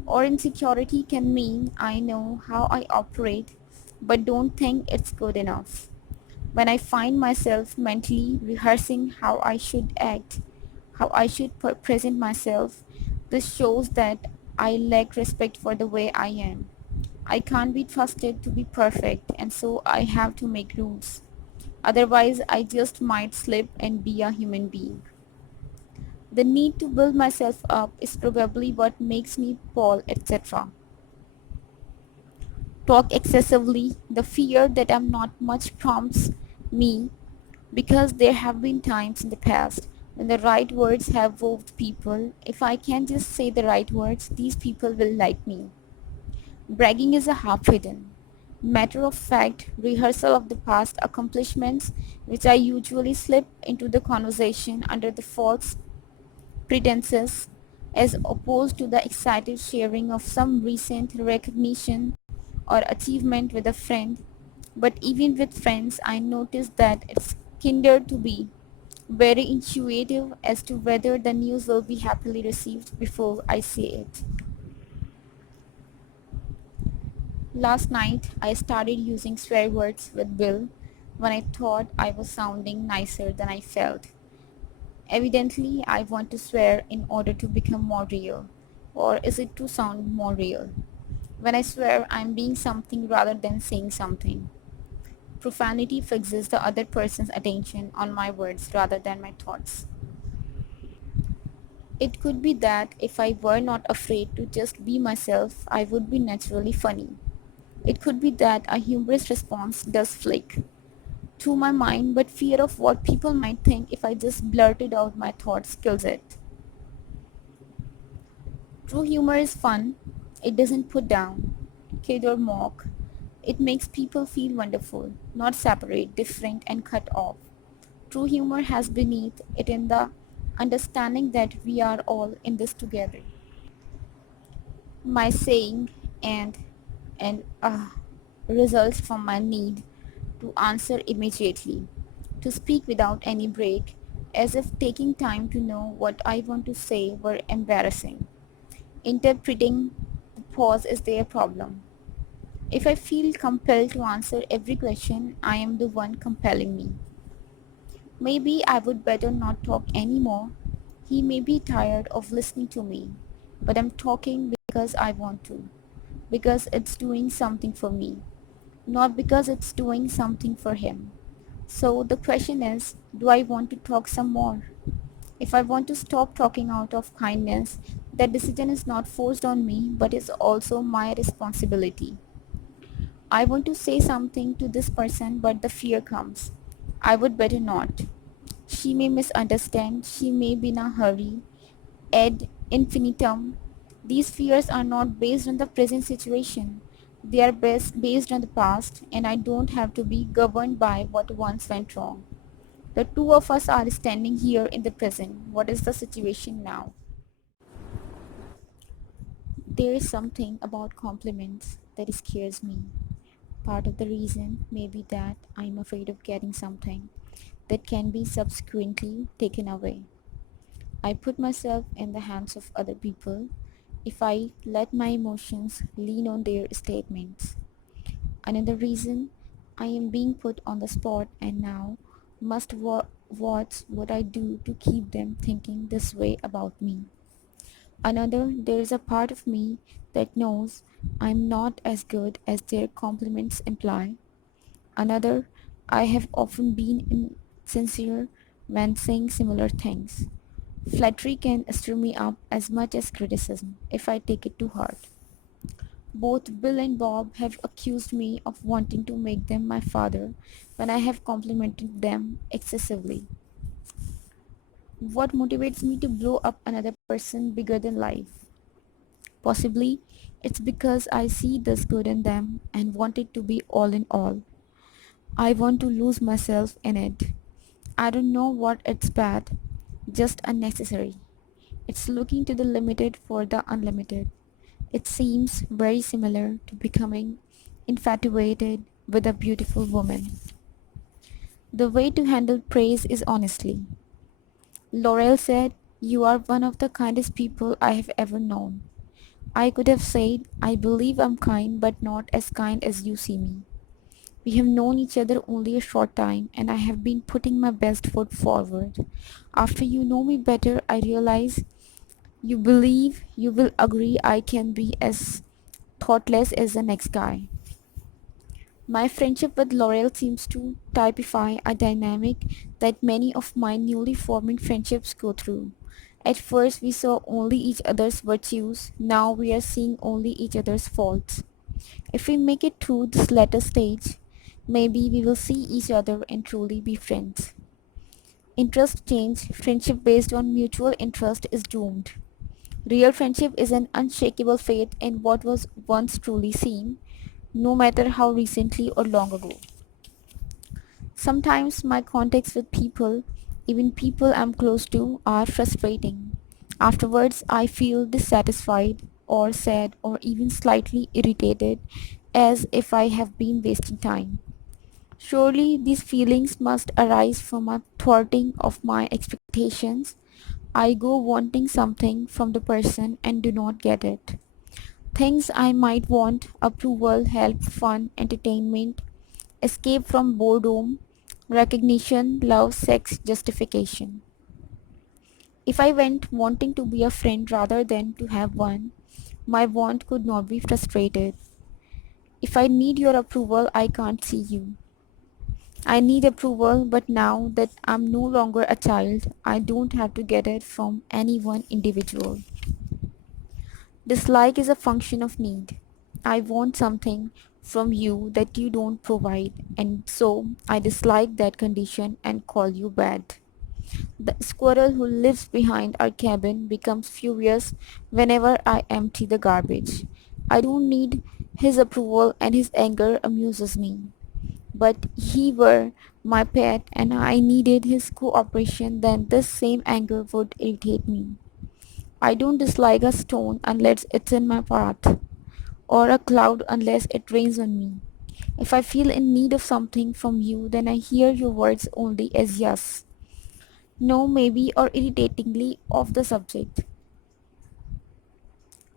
Or insecurity can mean I know how I operate, but don't think it's good enough. When I find myself mentally rehearsing how I should act, how I should present myself, this shows that I lack respect for the way I am. I can't be trusted to be perfect, and so I have to make rules. Otherwise, I just might slip and be a human being. The need to build myself up is probably what makes me fall, etc. Talk excessively. The fear that I'm not much prompts me because there have been times in the past when the right words have wowed people. If I can just say the right words, these people will like me. Bragging is a half hidden, matter of fact rehearsal of the past accomplishments which I usually slip into the conversation under the false pretenses as opposed to the excited sharing of some recent recognition or achievement with a friend. But even with friends, I notice that it's kinder to be very intuitive as to whether the news will be happily received before I say it. Last night, I started using swear words with Bill when I thought I was sounding nicer than I felt. Evidently, I want to swear in order to become more real. Or is it to sound more real? When I swear, I'm being something rather than saying something. Profanity fixes the other person's attention on my words rather than my thoughts. It could be that if I were not afraid to just be myself, I would be naturally funny. It could be that a humorous response does flick through my mind, but fear of what people might think if I just blurted out my thoughts kills it. True humor is fun. It doesn't put down, kid or mock. It makes people feel wonderful, not separate, different, and cut off. True humor has beneath it in the understanding that we are all in this together. My saying and results from my need to answer immediately, to speak without any break, as if taking time to know what I want to say were embarrassing. Interpreting the pause is their problem. If I feel compelled to answer every question, I am the one compelling me. Maybe I would better not talk anymore. He may be tired of listening to me, but I'm talking because I want to, because it's doing something for me, not because it's doing something for him. So the question is, do I want to talk some more? If I want to stop talking out of kindness, that decision is not forced on me, but is also my responsibility. I want to say something to this person, but the fear comes. I would better not. She may misunderstand, she may be in a hurry. Ad infinitum, these fears are not based on the present situation. They are based on the past, and I don't have to be governed by what once went wrong. The two of us are standing here in the present. What is the situation now? There is something about compliments that scares me. Part of the reason may be that I'm afraid of getting something that can be subsequently taken away. I put myself in the hands of other people if I let my emotions lean on their statements. Another reason I am being put on the spot and now must watch what I do to keep them thinking this way about me. Another, there is a part of me that knows I'm not as good as their compliments imply. Another, I have often been insincere when saying similar things. Flattery can stir me up as much as criticism if I take it too hard. Both Bill and Bob have accused me of wanting to make them my father when I have complimented them excessively. What motivates me to blow up another person bigger than life? Possibly it's because I see this good in them and want it to be all in all. I want to lose myself in it. I don't know what it's bad, just unnecessary. It's looking to the limited for the unlimited. It seems very similar to becoming infatuated with a beautiful woman. The way to handle praise is honestly. Laurel said, "You are one of the kindest people I have ever known." I could have said, "I believe I'm kind, but not as kind as you see me." We have known each other only a short time, and I have been putting my best foot forward. After you know me better, I realize you believe you will agree I can be as thoughtless as the next guy. My friendship with Laurel seems to typify a dynamic that many of my newly forming friendships go through. At first, we saw only each other's virtues, now we are seeing only each other's faults. If we make it through this latter stage, maybe we will see each other and truly be friends. Interest change, friendship based on mutual interest is doomed. Real friendship is an unshakable faith in what was once truly seen, no matter how recently or long ago. Sometimes my contacts with people, even people I'm close to, are frustrating. Afterwards, I feel dissatisfied or sad or even slightly irritated, as if I have been wasting time. Surely these feelings must arise from a thwarting of my expectations. I go wanting something from the person and do not get it. Things I might want: approval, help, fun, entertainment, escape from boredom, recognition, love, sex, justification. If I went wanting to be a friend rather than to have one, my want could not be frustrated. If I need your approval, I can't see you. I need approval, but now that I'm no longer a child, I don't have to get it from any one individual. Dislike is a function of need. I want something from you that you don't provide, and so I dislike that condition and call you bad. The squirrel who lives behind our cabin becomes furious whenever I empty the garbage. I don't need his approval, and his anger amuses me. But he were my pet and I needed his cooperation, then this same anger would irritate me. I don't dislike a stone unless it's in my path, or a cloud unless it rains on me. If I feel in need of something from you, then I hear your words only as yes, no, maybe, or irritatingly off the subject.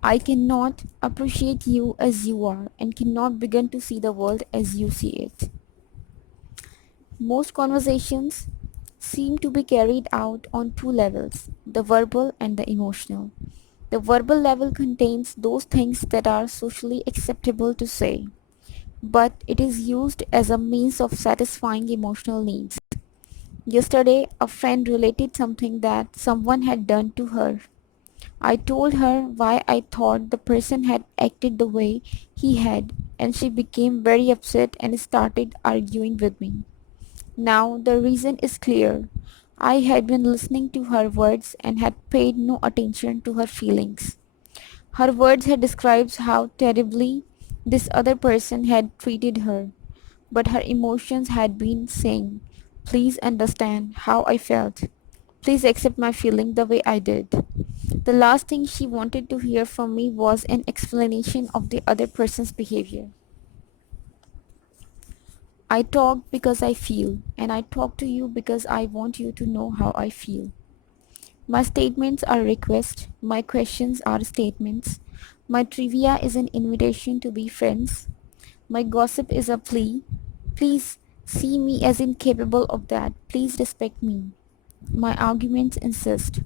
I cannot appreciate you as you are and cannot begin to see the world as you see it. Most conversations seem to be carried out on two levels: the verbal and the emotional. The verbal level contains those things that are socially acceptable to say, but it is used as a means of satisfying emotional needs. Yesterday, a friend related something that someone had done to her. I told her why I thought the person had acted the way he had, and she became very upset and started arguing with me. Now the reason is clear. I had been listening to her words and had paid no attention to her feelings. Her words had described how terribly this other person had treated her, but her emotions had been saying, "Please understand how I felt. Please accept my feeling the way I did." The last thing she wanted to hear from me was an explanation of the other person's behavior. I talk because I feel, and I talk to you because I want you to know how I feel. My statements are requests, my questions are statements, my trivia is an invitation to be friends, my gossip is a plea. Please see me as incapable of that. Please respect me. My arguments insist.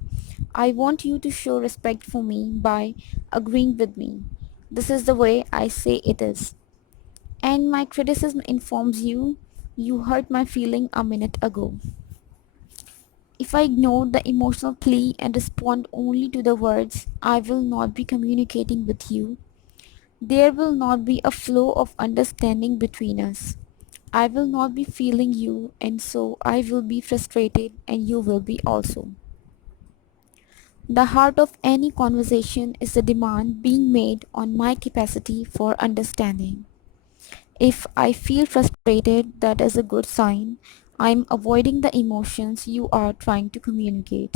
I want you to show respect for me by agreeing with me. This is the way I say it is. And my criticism informs you. You hurt my feeling a minute ago. If I ignore the emotional plea and respond only to the words, I will not be communicating with you. There will not be a flow of understanding between us. I will not be feeling you, and so I will be frustrated, and you will be also. The heart of any conversation is the demand being made on my capacity for understanding. If I feel frustrated, that is a good sign. I am avoiding the emotions you are trying to communicate.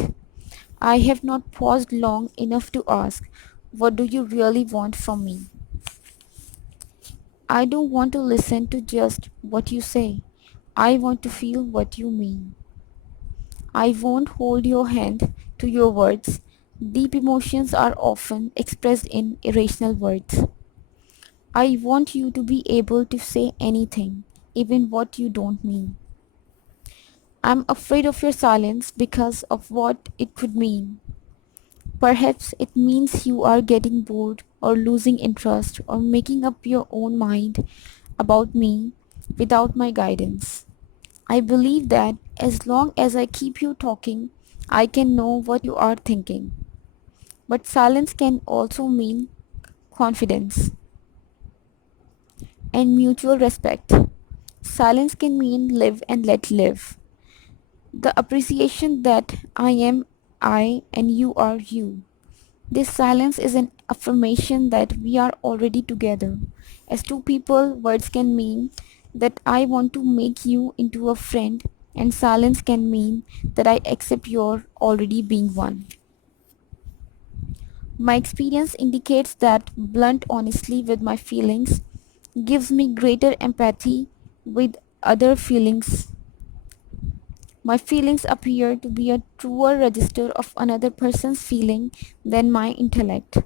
I have not paused long enough to ask, what do you really want from me? I don't want to listen to just what you say. I want to feel what you mean. I won't hold your hand to your words. Deep emotions are often expressed in irrational words. I want you to be able to say anything. even what you don't mean. I'm afraid of your silence because of what it could mean. Perhaps it means you are getting bored or losing interest or making up your own mind about me without my guidance. I believe that as long as I keep you talking, I can know what you are thinking. But silence can also mean confidence and mutual respect. Silence can mean live and let live. The appreciation that I am I and you are you. This silence is an affirmation that we are already together. As two people, words can mean that I want to make you into a friend, and silence can mean that I accept your already being one. My experience indicates that blunt honesty with my feelings gives me greater empathy with other feelings. My feelings appear to be a truer register of another person's feeling than my intellect.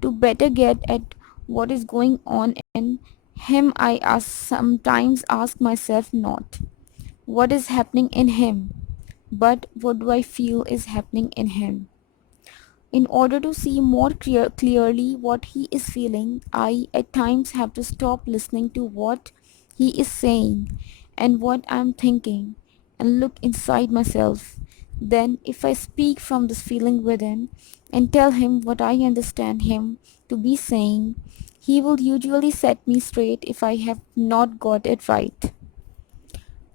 To better get at what is going on in him, sometimes ask myself not what is happening in him, but what do I feel is happening in him. In order to see more clearly what he is feeling, I at times have to stop listening to what he is saying and what I am thinking and look inside myself. Then, if I speak from this feeling within and tell him what I understand him to be saying, he will usually set me straight if I have not got it right.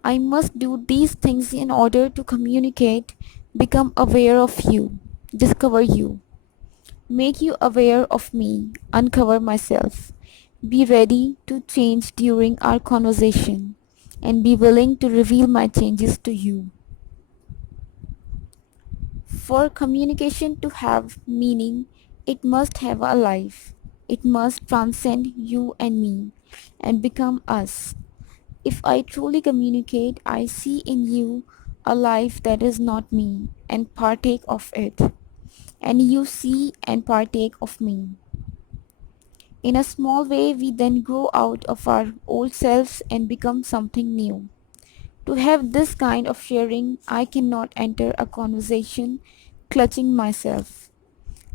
I must do these things in order to communicate, become aware of you, discover you. Make you aware of me, uncover myself. Be ready to change during our conversation and be willing to reveal my changes to you. For communication to have meaning, it must have a life. It must transcend you and me and become us. If I truly communicate, I see in you a life that is not me and partake of it, and you see and partake of me. In a small way, we then grow out of our old selves and become something new. To have this kind of sharing, I cannot enter a conversation clutching myself.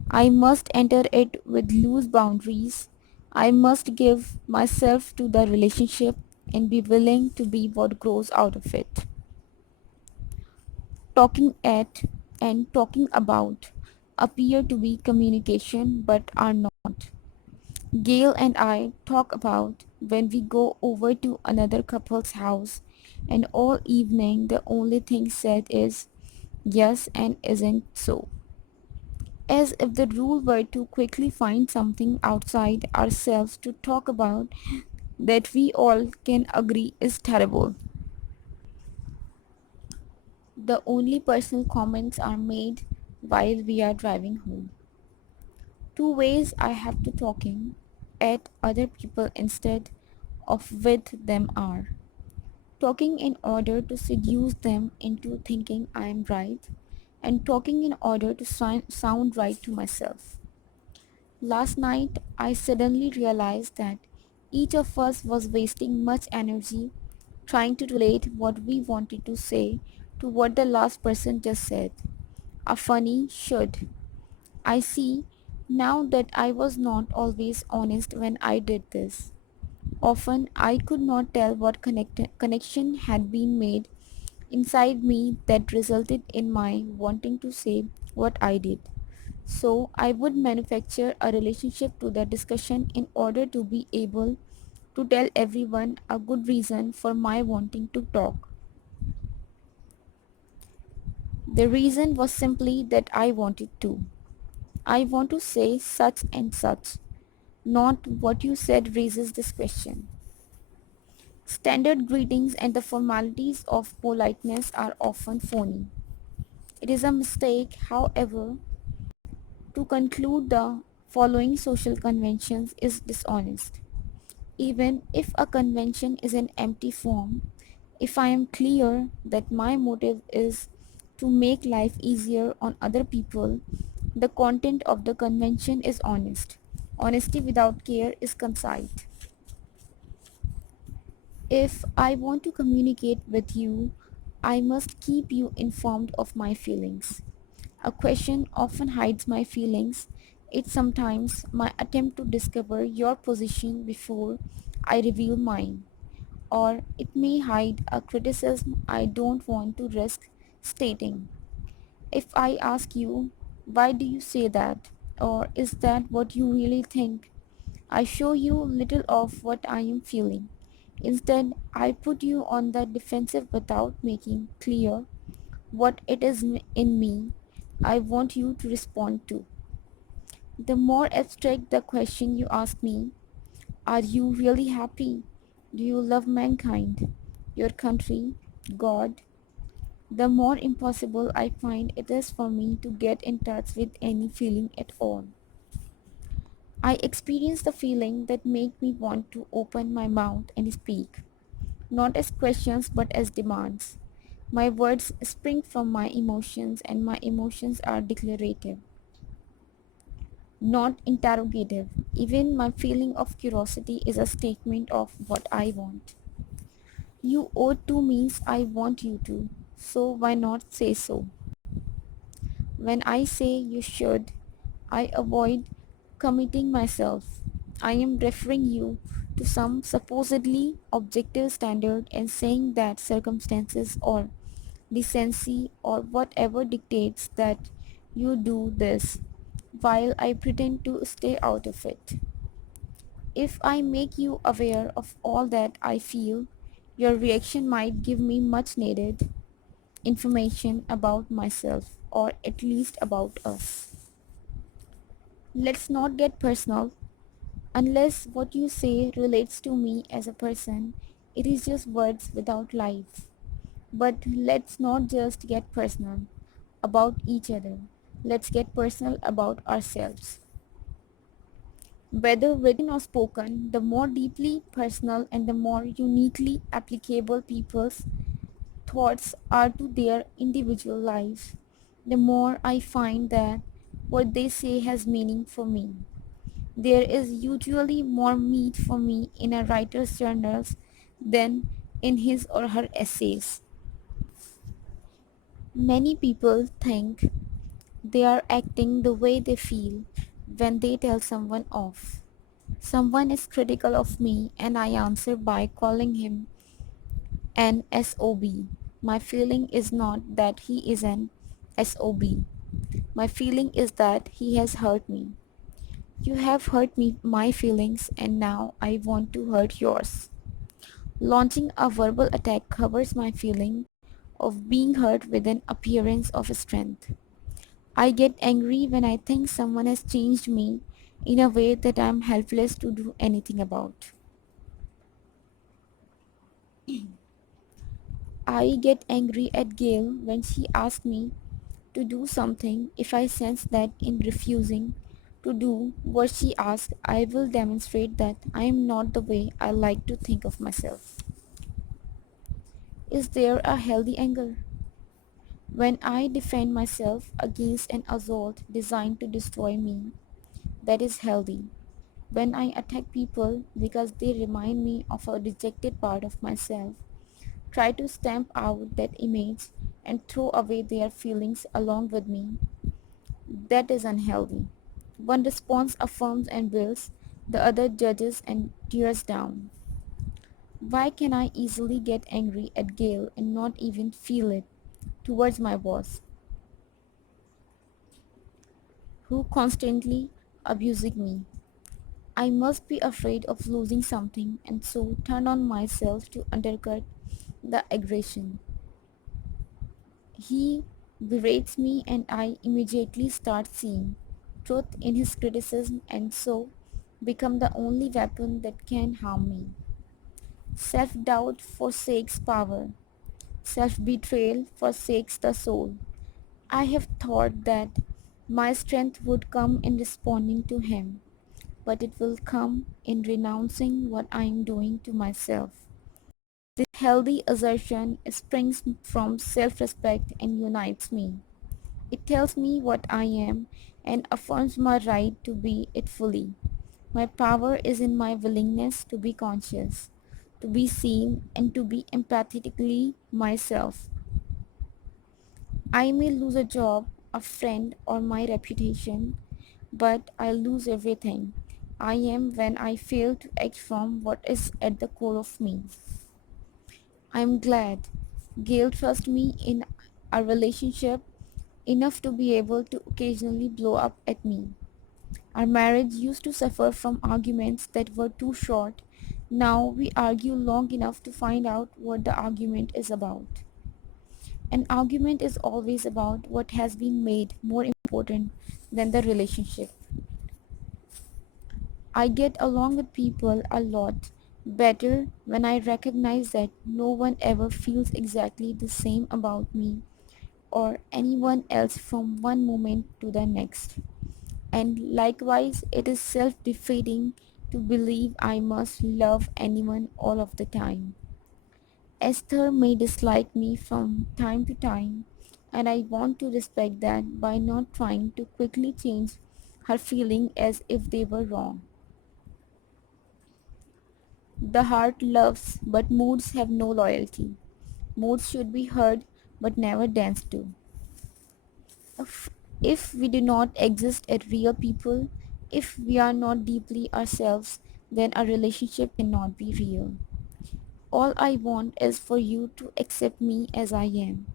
I must enter it with loose boundaries. I must give myself to the relationship and be willing to be what grows out of it. Talking at and talking about appear to be communication but are not. Gail and I talk about when we go over to another couple's house, and all evening the only thing said is yes and isn't so. As if the rule were to quickly find something outside ourselves to talk about that we all can agree is terrible. The only personal comments are made while we are driving home. Two ways I have to talking at other people instead of with them are talking in order to seduce them into thinking I am right, and talking in order to sound right to myself. Last night, I suddenly realized that each of us was wasting much energy trying to relate what we wanted to say to what the last person just said. A funny should. I see now that I was not always honest when I did this. Often I could not tell what connection had been made inside me that resulted in my wanting to say what I did. So I would manufacture a relationship to the discussion in order to be able to tell everyone a good reason for my wanting to talk. The reason was simply that I wanted to. I want to say such and such. Not what you said raises this question. Standard greetings and the formalities of politeness are often phony. It is a mistake, however, to conclude the following social conventions is dishonest. Even if a convention is an empty form, if I am clear that my motive is to make life easier on other people, the content of the convention is honest. Honesty without care is conceit. If I want to communicate with you, I must keep you informed of my feelings. A question often hides my feelings. It's sometimes my attempt to discover your position before I reveal mine. Or it may hide a criticism I don't want to risk stating. If I ask you, why do you say that? Or is that what you really think? I show you little of what I am feeling. Instead, I put you on the defensive without making clear what it is in me I want you to respond to. The more abstract the question you ask me, are you really happy? Do you love mankind, your country, God? The more impossible I find it is for me to get in touch with any feeling at all. I experience the feeling that make me want to open my mouth and speak, not as questions but as demands. My words spring from my emotions and my emotions are declarative, not interrogative. Even my feeling of curiosity is a statement of what I want. You ought to means I want you to, so why not say so? When I say you should, I avoid committing myself. I am referring you to some supposedly objective standard and saying that circumstances or decency or whatever dictates that you do this while I pretend to stay out of it. If I make you aware of all that I feel, your reaction might give me much needed information about myself or at least about us. Let's not get personal. Unless what you say relates to me as a person, it is just words without life. But let's not just get personal about each other. Let's get personal about ourselves. Whether written or spoken, the more deeply personal and the more uniquely applicable people's thoughts are to their individual lives, the more I find that what they say has meaning for me. There is usually more meat for me in a writer's journals than in his or her essays. Many people think they are acting the way they feel when they tell someone off. Someone is critical of me and I answer by calling him an SOB. My feeling is not that he is an SOB. My feeling is that he has hurt me. You have hurt me, my feelings, and now I want to hurt yours. Launching a verbal attack covers my feeling of being hurt with an appearance of strength. I get angry when I think someone has changed me in a way that I am helpless to do anything about. I get angry at Gail when she asks me to do something if I sense that in refusing to do what she asks, I will demonstrate that I am not the way I like to think of myself. Is there a healthy anger? When I defend myself against an assault designed to destroy me, that is healthy. When I attack people because they remind me of a rejected part of myself, try to stamp out that image and throw away their feelings along with me, that is unhealthy. One response affirms and builds, the other judges and tears down. Why can I easily get angry at Gail and not even feel it towards my boss, who constantly abusing me? I must be afraid of losing something and so turn on myself to undercut the aggression. He berates me and I immediately start seeing truth in his criticism and so become the only weapon that can harm me. Self-doubt forsakes power. Self-betrayal forsakes the soul. I have thought that my strength would come in responding to him, but it will come in renouncing what I am doing to myself. This healthy assertion springs from self-respect and unites me. It tells me what I am and affirms my right to be it fully. My power is in my willingness to be conscious. to be seen, and to be empathetically myself. I may lose a job, a friend, or my reputation, but I lose everything I am when I fail to act from what is at the core of me. I am glad Gail trusts me in a relationship enough to be able to occasionally blow up at me. Our marriage used to suffer from arguments that were too short. Now we argue long enough to find out what the argument is about. An argument is always about what has been made more important than the relationship. I get along with people a lot better when I recognize that no one ever feels exactly the same about me or anyone else from one moment to the next. And likewise, it is self defeating to believe I must love anyone all of the time. Esther may dislike me from time to time, and I want to respect that by not trying to quickly change her feeling as if they were wrong. The heart loves, but moods have no loyalty. Moods should be heard, but never danced to. If, if we do not exist as real people, if we are not deeply ourselves, then our relationship cannot be real. All I want is for you to accept me as I am.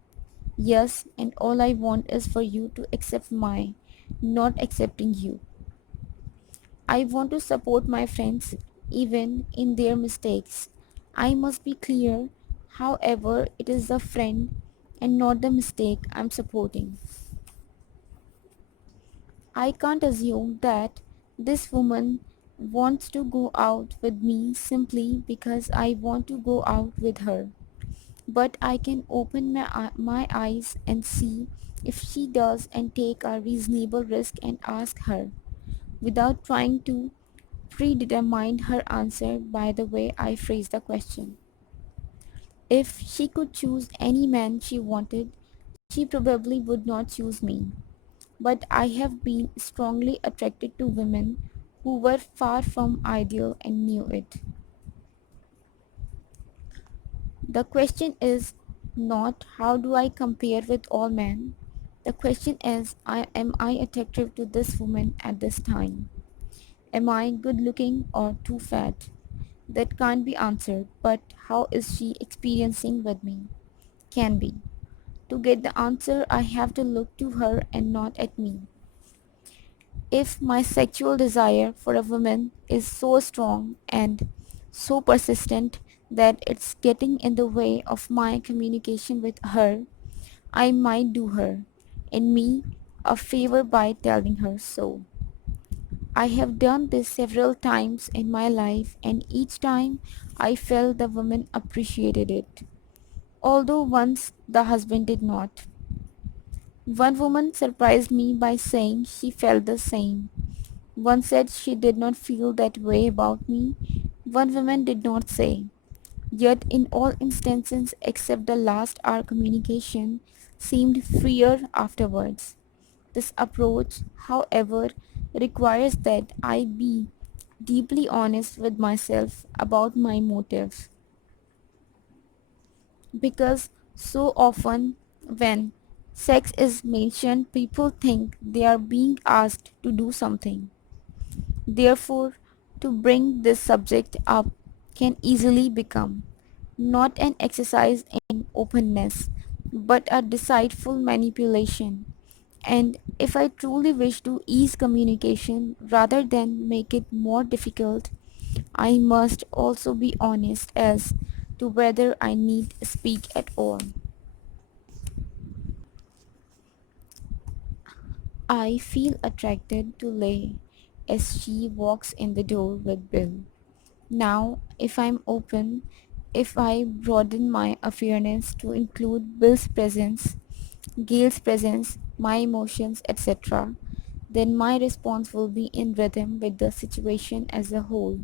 Yes, and all I want is for you to accept my not accepting you. I want to support my friends even in their mistakes. I must be clear, however, it is the friend and not the mistake I'm supporting. I can't assume that this woman wants to go out with me simply because I want to go out with her. But I can open my eyes and see if she does and take a reasonable risk and ask her without trying to predetermine her answer by the way I phrase the question. If she could choose any man she wanted, she probably would not choose me. But I have been strongly attracted to women who were far from ideal and knew it. The question is not how do I compare with all men. The question is am I attractive to this woman at this time? Am I good looking or too fat? That can't be answered, but how is she experiencing with me? Can be. To get the answer, I have to look to her and not at me. If my sexual desire for a woman is so strong and so persistent that it's getting in the way of my communication with her, I might do her and me a favor by telling her so. I have done this several times in my life, and each time I felt the woman appreciated it, although once the husband did not. One woman surprised me by saying she felt the same. One said she did not feel that way about me. One woman did not say. Yet in all instances except the last our communication seemed freer afterwards. This approach, however, requires that I be deeply honest with myself about my motives, because so often when sex is mentioned, people think they are being asked to do something. Therefore, to bring this subject up can easily become not an exercise in openness, but a deceitful manipulation. And if I truly wish to ease communication rather than make it more difficult, I must also be honest as to whether I need speak at all. I feel attracted to Lay as she walks in the door with Bill. Now, if I'm open, if I broaden my awareness to include Bill's presence, Gail's presence, my emotions, etc., then my response will be in rhythm with the situation as a whole.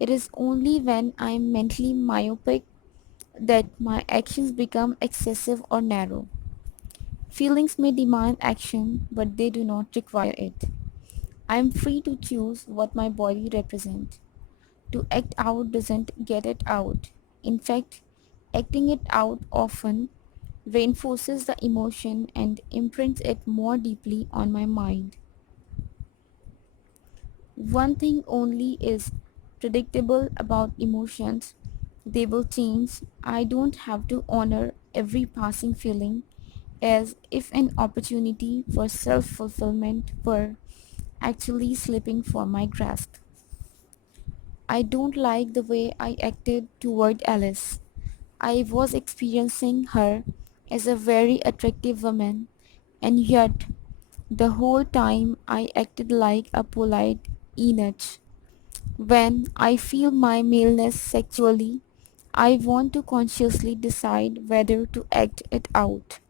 It is only when I am mentally myopic that my actions become excessive or narrow. Feelings may demand action, but they do not require it. I am free to choose what my body represents. To act out doesn't get it out. In fact, acting it out often reinforces the emotion and imprints it more deeply on my mind. One thing only is predictable about emotions: they will change. I don't have to honor every passing feeling as if an opportunity for self fulfillment were actually slipping from my grasp. I don't like the way I acted toward Alice. I was experiencing her as a very attractive woman, and yet the whole time I acted like a polite eunuch. When I feel my maleness sexually, I want to consciously decide whether to act it out.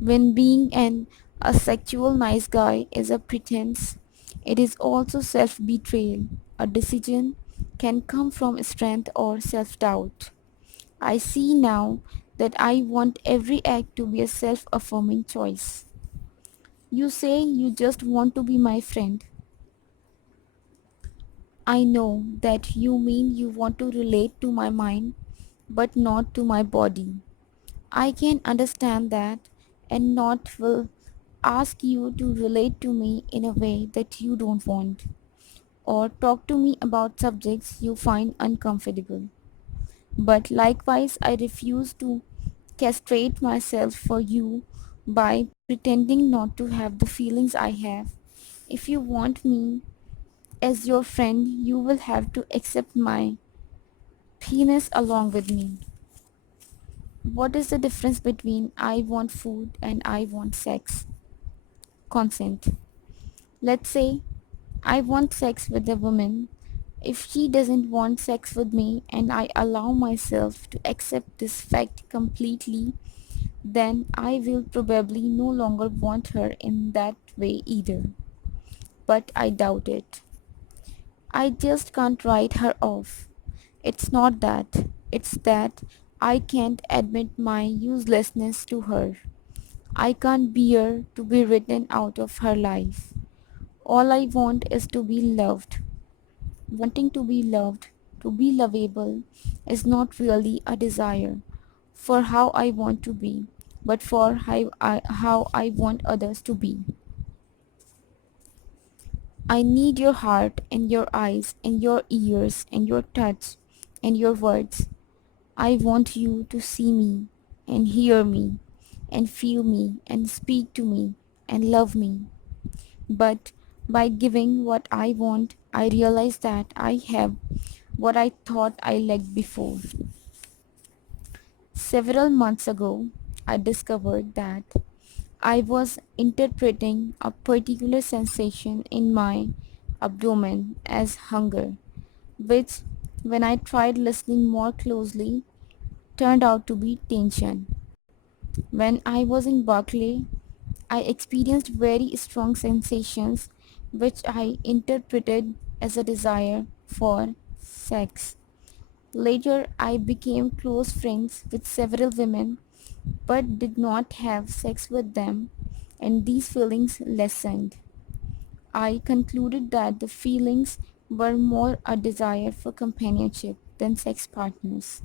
When being an asexual nice guy is a pretense, it is also self-betrayal. A decision can come from strength or self-doubt. I see now that I want every act to be a self-affirming choice. You say you just want to be my friend. I know that you mean you want to relate to my mind, but not to my body. I can understand that and not will ask you to relate to me in a way that you don't want, or talk to me about subjects you find uncomfortable. But likewise, I refuse to castrate myself for you by pretending not to have the feelings I have. If you want me as your friend, you will have to accept my penis along with me. What is the difference between I want food and I want sex? Consent. Let's say I want sex with a woman. If she doesn't want sex with me and I allow myself to accept this fact completely, then I will probably no longer want her in that way either. But I doubt it. I just can't write her off. It's not that. It's that I can't admit my uselessness to her. I can't bear to be written out of her life. All I want is to be loved. Wanting to be loved, to be lovable, is not really a desire for how I want to be, but for how I want others to be. I need your heart and your eyes and your ears and your touch and your words. I want you to see me and hear me and feel me and speak to me and love me. But by giving what I want, I realize that I have what I thought I lacked before. Several months ago, I discovered that I was interpreting a particular sensation in my abdomen as hunger, which, when I tried listening more closely, turned out to be tension. When I was in Berkeley, I experienced very strong sensations which I interpreted as a desire for sex. Later, I became close friends with several women but did not have sex with them, and these feelings lessened. I concluded that the feelings were more a desire for companionship than sex partners.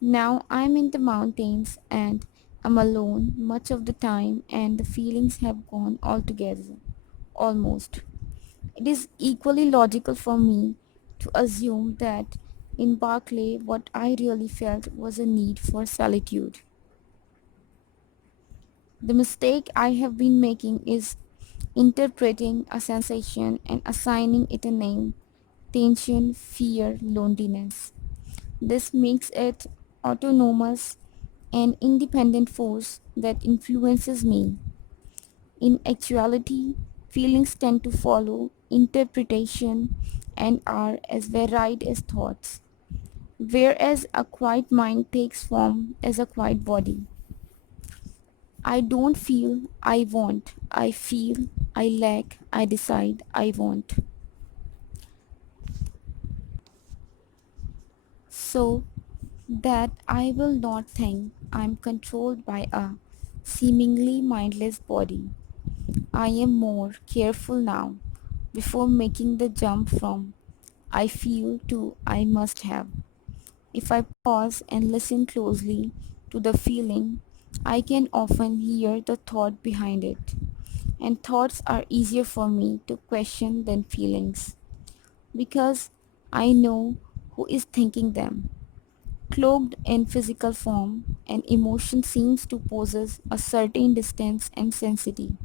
Now I'm in the mountains and I'm alone much of the time, and the feelings have gone altogether, almost. It is equally logical for me to assume that in Barclay what I really felt was a need for solitude. The mistake I have been making is interpreting a sensation and assigning it a name: tension, fear, loneliness. This makes it autonomous and independent force that influences me. In actuality, feelings tend to follow interpretation and are as varied as thoughts, whereas a quiet mind takes form as a quiet body. I don't feel I want, I feel I lack, I decide I want. So that I will not think I'm controlled by a seemingly mindless body. I am more careful now before making the jump from I feel too I must have. If I pause and listen closely to the feeling, I can often hear the thought behind it. And thoughts are easier for me to question than feelings because I know who is thinking them. Cloaked in physical form, an emotion seems to possess a certain distance and sensitivity,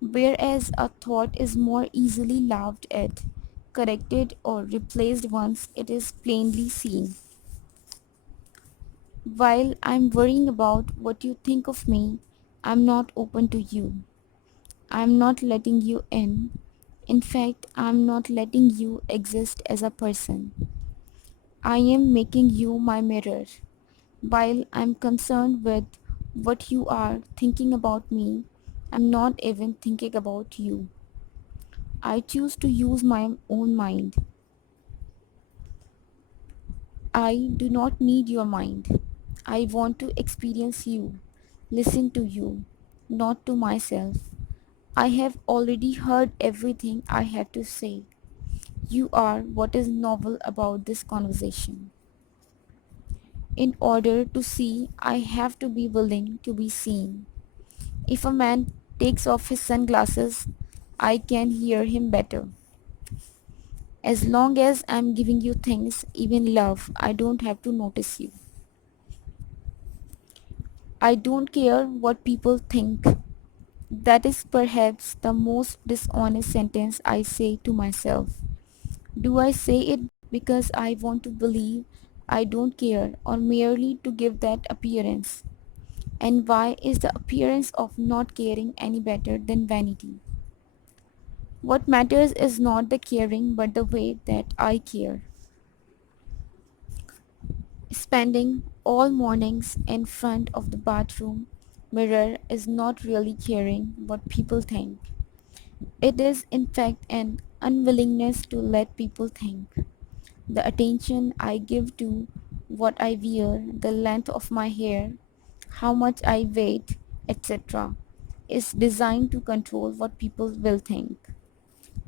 whereas a thought is more easily laughed at, corrected, or replaced once it is plainly seen. While I'm worrying about what you think of me, I'm not open to you. I'm not letting you in. In fact, I'm not letting you exist as a person. I am making you my mirror. While I'm concerned with what you are thinking about me, I'm not even thinking about you. I choose to use my own mind. I do not need your mind. I want to experience you, listen to you, not to myself. I have already heard everything I had to say. You are what is novel about this conversation. In order to see, I have to be willing to be seen. If a man takes off his sunglasses, I can hear him better. As long as I'm giving you things, even love, I don't have to notice you. I don't care what people think. That is perhaps the most dishonest sentence I say to myself. Do I say it because I want to believe I don't care or merely to give that appearance? And why is the appearance of not caring any better than vanity? What matters is not the caring but the way that I care. Spending all mornings in front of the bathroom mirror is not really caring what people think. It is in fact an unwillingness to let people think. The attention I give to what I wear, the length of my hair, how much I weigh, etc., is designed to control what people will think.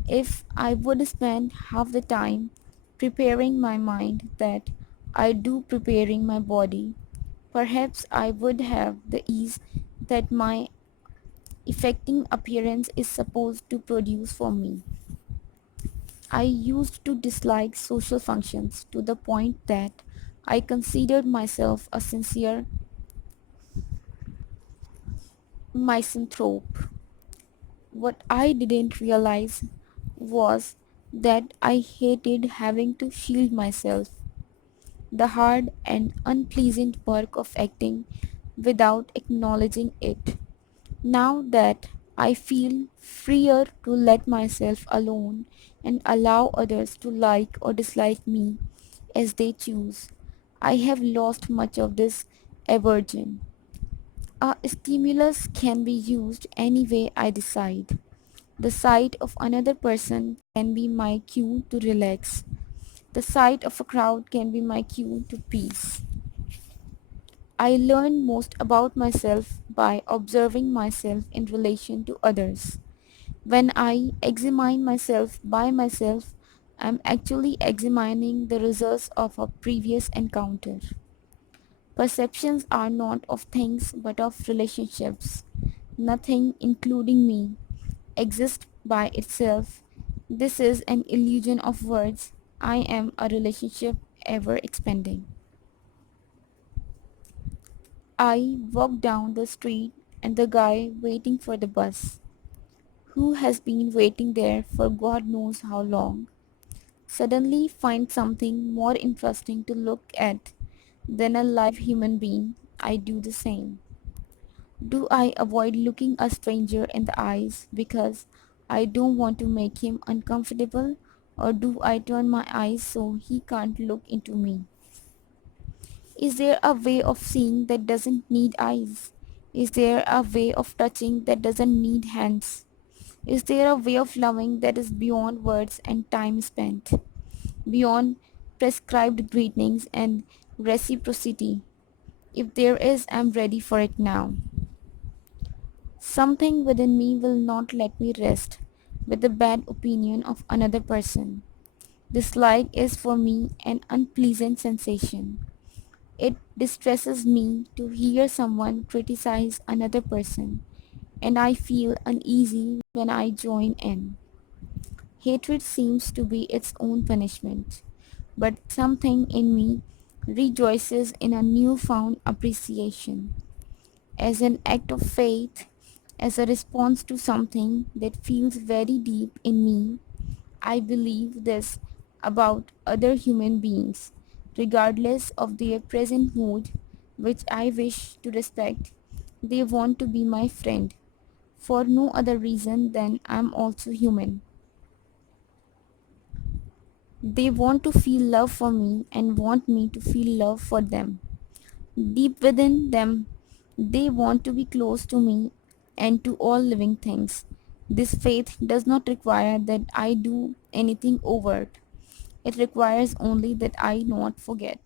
If I would spend half the time preparing my mind that I do preparing my body, perhaps I would have the ease that my affecting appearance is supposed to produce for me. I used to dislike social functions to the point that I considered myself a sincere misanthrope. What I didn't realize was that I hated having to shield myself, the hard and unpleasant work of acting without acknowledging it. Now that I feel freer to let myself alone and allow others to like or dislike me as they choose, I have lost much of this aversion. A stimulus can be used any way I decide. The sight of another person can be my cue to relax. The sight of a crowd can be my cue to peace. I learn most about myself by observing myself in relation to others. When I examine myself by myself, I am actually examining the results of a previous encounter. Perceptions are not of things but of relationships. Nothing, including me, exists by itself. This is an illusion of words. I am a relationship ever expanding. I walk down the street and the guy waiting for the bus, who has been waiting there for God knows how long, suddenly finds something more interesting to look at than a live human being. I do the same. Do I avoid looking a stranger in the eyes because I don't want to make him uncomfortable, or do I turn my eyes so he can't look into me? Is there a way of seeing that doesn't need eyes? Is there a way of touching that doesn't need hands? Is there a way of loving that is beyond words and time spent, beyond prescribed greetings and reciprocity? If there is, I'm ready for it now. Something within me will not let me rest with the bad opinion of another person. Dislike is for me an unpleasant sensation. It distresses me to hear someone criticize another person, and I feel uneasy when I join in. Hatred seems to be its own punishment, but something in me rejoices in a newfound appreciation. As an act of faith, as a response to something that feels very deep in me, I believe this about other human beings, regardless of their present mood, which I wish to respect. They want to be my friend for no other reason than I'm also human. They want to feel love for me and want me to feel love for them. Deep within them, they want to be close to me and to all living things. This faith does not require that I do anything overt. It requires only that I not forget.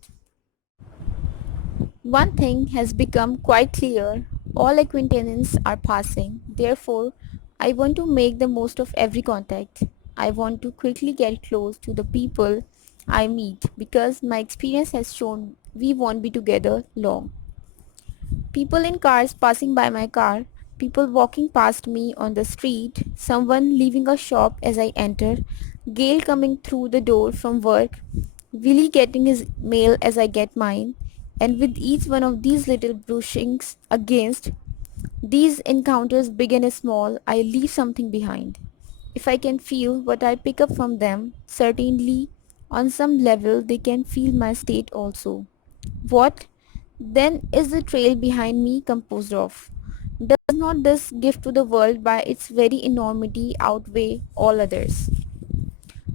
One thing has become quite clear: all acquaintances are passing. Therefore, I want to make the most of every contact. I want to quickly get close to the people I meet because my experience has shown we won't be together long. People in cars passing by my car, people walking past me on the street, someone leaving a shop as I enter, Gail coming through the door from work, Willie getting his mail as I get mine, and with each one of these little brushings against these encounters, big and small, I leave something behind. If I can feel what I pick up from them, certainly on some level they can feel my state also. What then is the trail behind me composed of? Does not this gift to the world by its very enormity outweigh all others?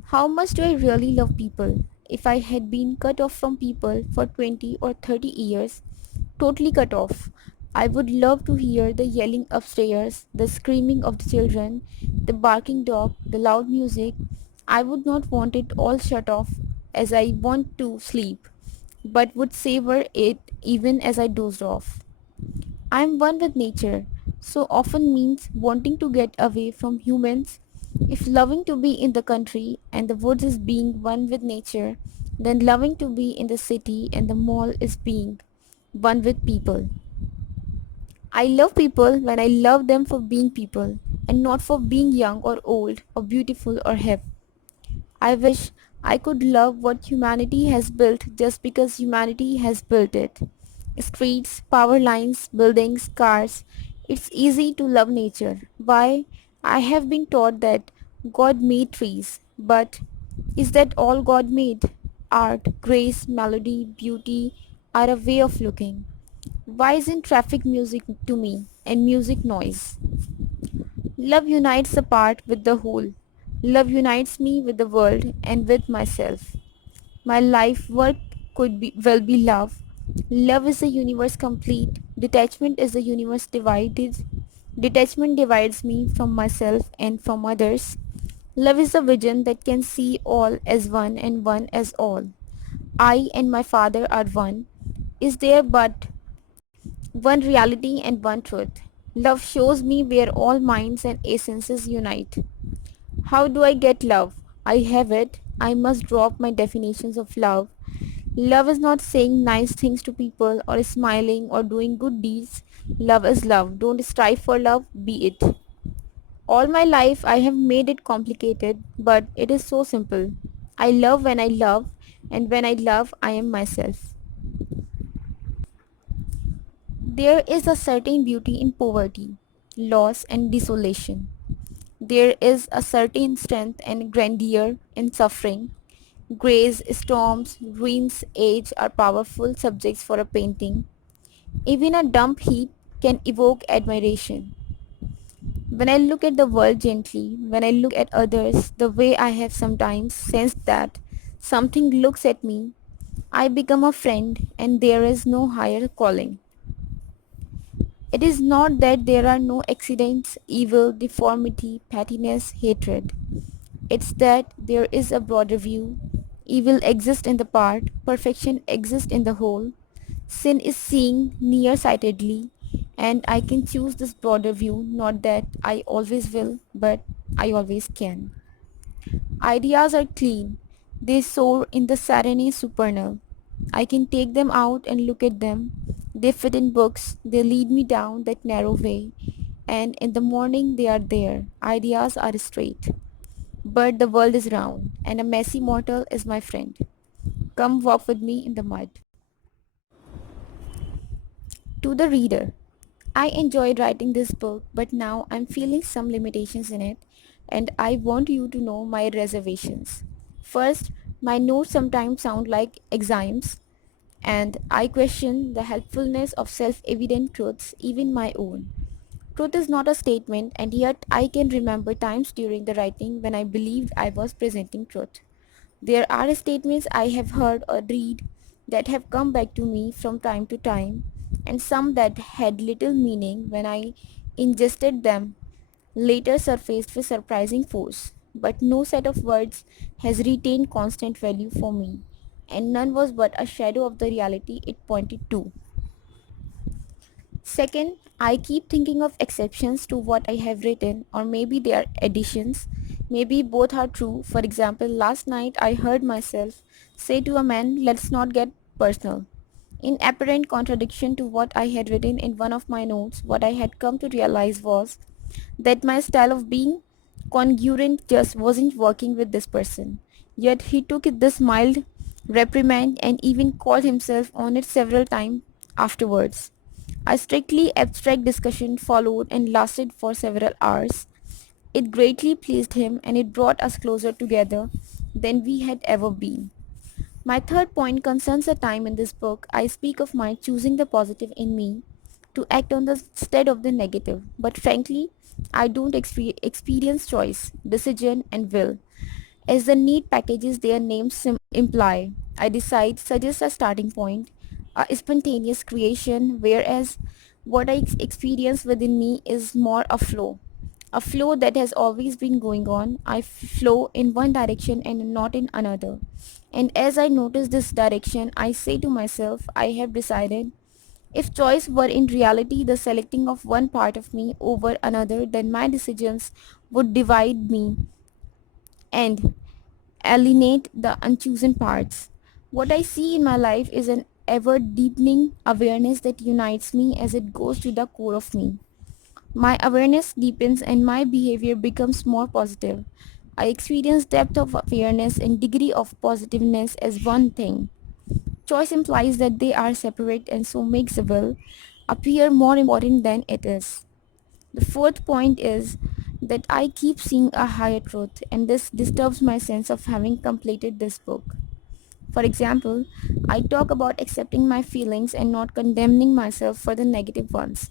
How much do I really love people? If I had been cut off from people for 20 or 30 years, totally cut off, I would love to hear the yelling upstairs, the screaming of the children, the barking dog, the loud music. I would not want it all shut off as I want to sleep, but would savor it even as I dozed off. I am one with nature, so often means wanting to get away from humans. If loving to be in the country and the woods is being one with nature, then loving to be in the city and the mall is being one with people. I love people when I love them for being people and not for being young or old or beautiful or hip. I wish I could love what humanity has built just because humanity has built it. Streets, power lines, buildings, cars. It's easy to love nature. Why? I have been taught that God made trees, but is that all God made? Art, grace, melody, beauty are a way of looking. Why isn't traffic music to me and music noise? Love unites the part with the whole. Love unites me with the world and with myself. My life work could be will be love. Love is the universe complete. Detachment is the universe divided. Detachment divides me from myself and from others. Love is the vision that can see all as one and one as all. I and my Father are one. Is there but one reality and one truth? Love shows me where all minds and essences unite. How do I get love? I have it. I must drop my definitions of love. Love is not saying nice things to people or smiling or doing good deeds. Love is love. Don't strive for love, be it. All my life I have made it complicated, but it is so simple. I love when I love, and when I love, I am myself. There is a certain beauty in poverty, loss, and desolation. There is a certain strength and grandeur in suffering. Grays, storms, ruins, age are powerful subjects for a painting. Even a dump heap can evoke admiration. When I look at the world gently, when I look at others the way I have sometimes sensed that something looks at me, I become a friend and there is no higher calling. It is not that there are no accidents, evil, deformity, pettiness, hatred. It's that there is a broader view. Evil exists in the part, perfection exists in the whole. Sin is seen nearsightedly, and I can choose this broader view, not that I always will, but I always can. Ideas are clean. They soar in the Sarene supernal. I can take them out and look at them. They fit in books, they lead me down that narrow way, and in the morning they are there. Ideas are straight. But the world is round, and a messy mortal is my friend. Come walk with me in the mud. To the reader, I enjoyed writing this book, but now I'm feeling some limitations in it, and I want you to know my reservations. First, my notes sometimes sound like exams, and I question the helpfulness of self evident truths, even my own. Truth is not a statement, and yet I can remember times during the writing when I believed I was presenting truth. There are statements I have heard or read that have come back to me from time to time, and some that had little meaning when I ingested them later surfaced with surprising force. But no set of words has retained constant value for me, and none was but a shadow of the reality it pointed to. Second, I keep thinking of exceptions to what I have written, or maybe they are additions. Maybe both are true. For example, last night I heard myself say to a man, "Let's not get personal." In apparent contradiction to what I had written in one of my notes, what I had come to realize was that my style of being congruent just wasn't working with this person. Yet he took it this mild reprimand and even called himself on it several times afterwards. A strictly abstract discussion followed and lasted for several hours. It greatly pleased him and it brought us closer together than we had ever been. My third point concerns a time in this book I speak of my choosing the positive in me to act on the instead of the negative. But frankly, I don't experience choice, decision, and will. As the neat packages their names imply, I decide suggests a starting point, a spontaneous creation, whereas what I experience within me is more a flow that has always been going on. I flow in one direction and not in another. And as I notice this direction, I say to myself, I have decided if choice were in reality the selecting of one part of me over another, then my decisions would divide me and alienate the unchosen parts. What I see in my life is an ever deepening awareness that unites me as it goes to the core of me. My awareness deepens and my behavior becomes more positive. I experience depth of awareness and degree of positiveness as one thing. Choice implies that they are separate and so makes the will appear more important than it is. The fourth point is that I keep seeing a higher truth, and this disturbs my sense of having completed this book. For example, I talk about accepting my feelings and not condemning myself for the negative ones.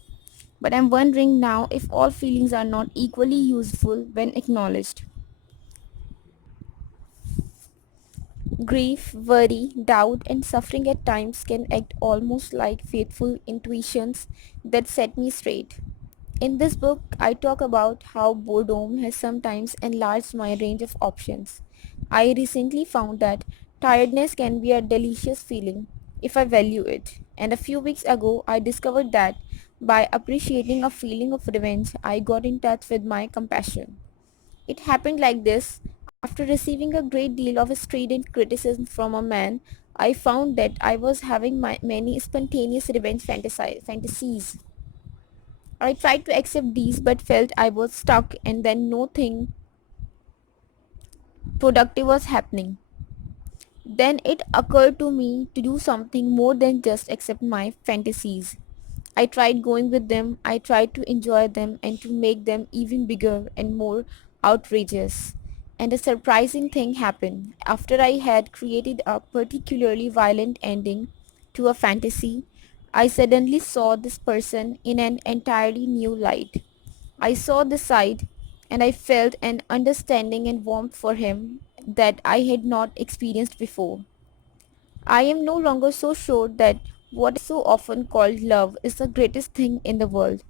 But I'm wondering now if all feelings are not equally useful when acknowledged. Grief, worry, doubt, and suffering at times can act almost like faithful intuitions that set me straight. In this book, I talk about how boredom has sometimes enlarged my range of options. I recently found that tiredness can be a delicious feeling if I value it, and a few weeks ago I discovered that by appreciating a feeling of revenge, I got in touch with my compassion. It happened like this. After receiving a great deal of strident criticism from a man, I found that I was having many spontaneous revenge fantasies. I tried to accept these but felt I was stuck and then nothing productive was happening. Then it occurred to me to do something more than just accept my fantasies. I tried going with them, I tried to enjoy them and to make them even bigger and more outrageous. And a surprising thing happened. After I had created a particularly violent ending to a fantasy, I suddenly saw this person in an entirely new light. I saw the side and I felt an understanding and warmth for him that I had not experienced before. I am no longer so sure that what is so often called love is the greatest thing in the world,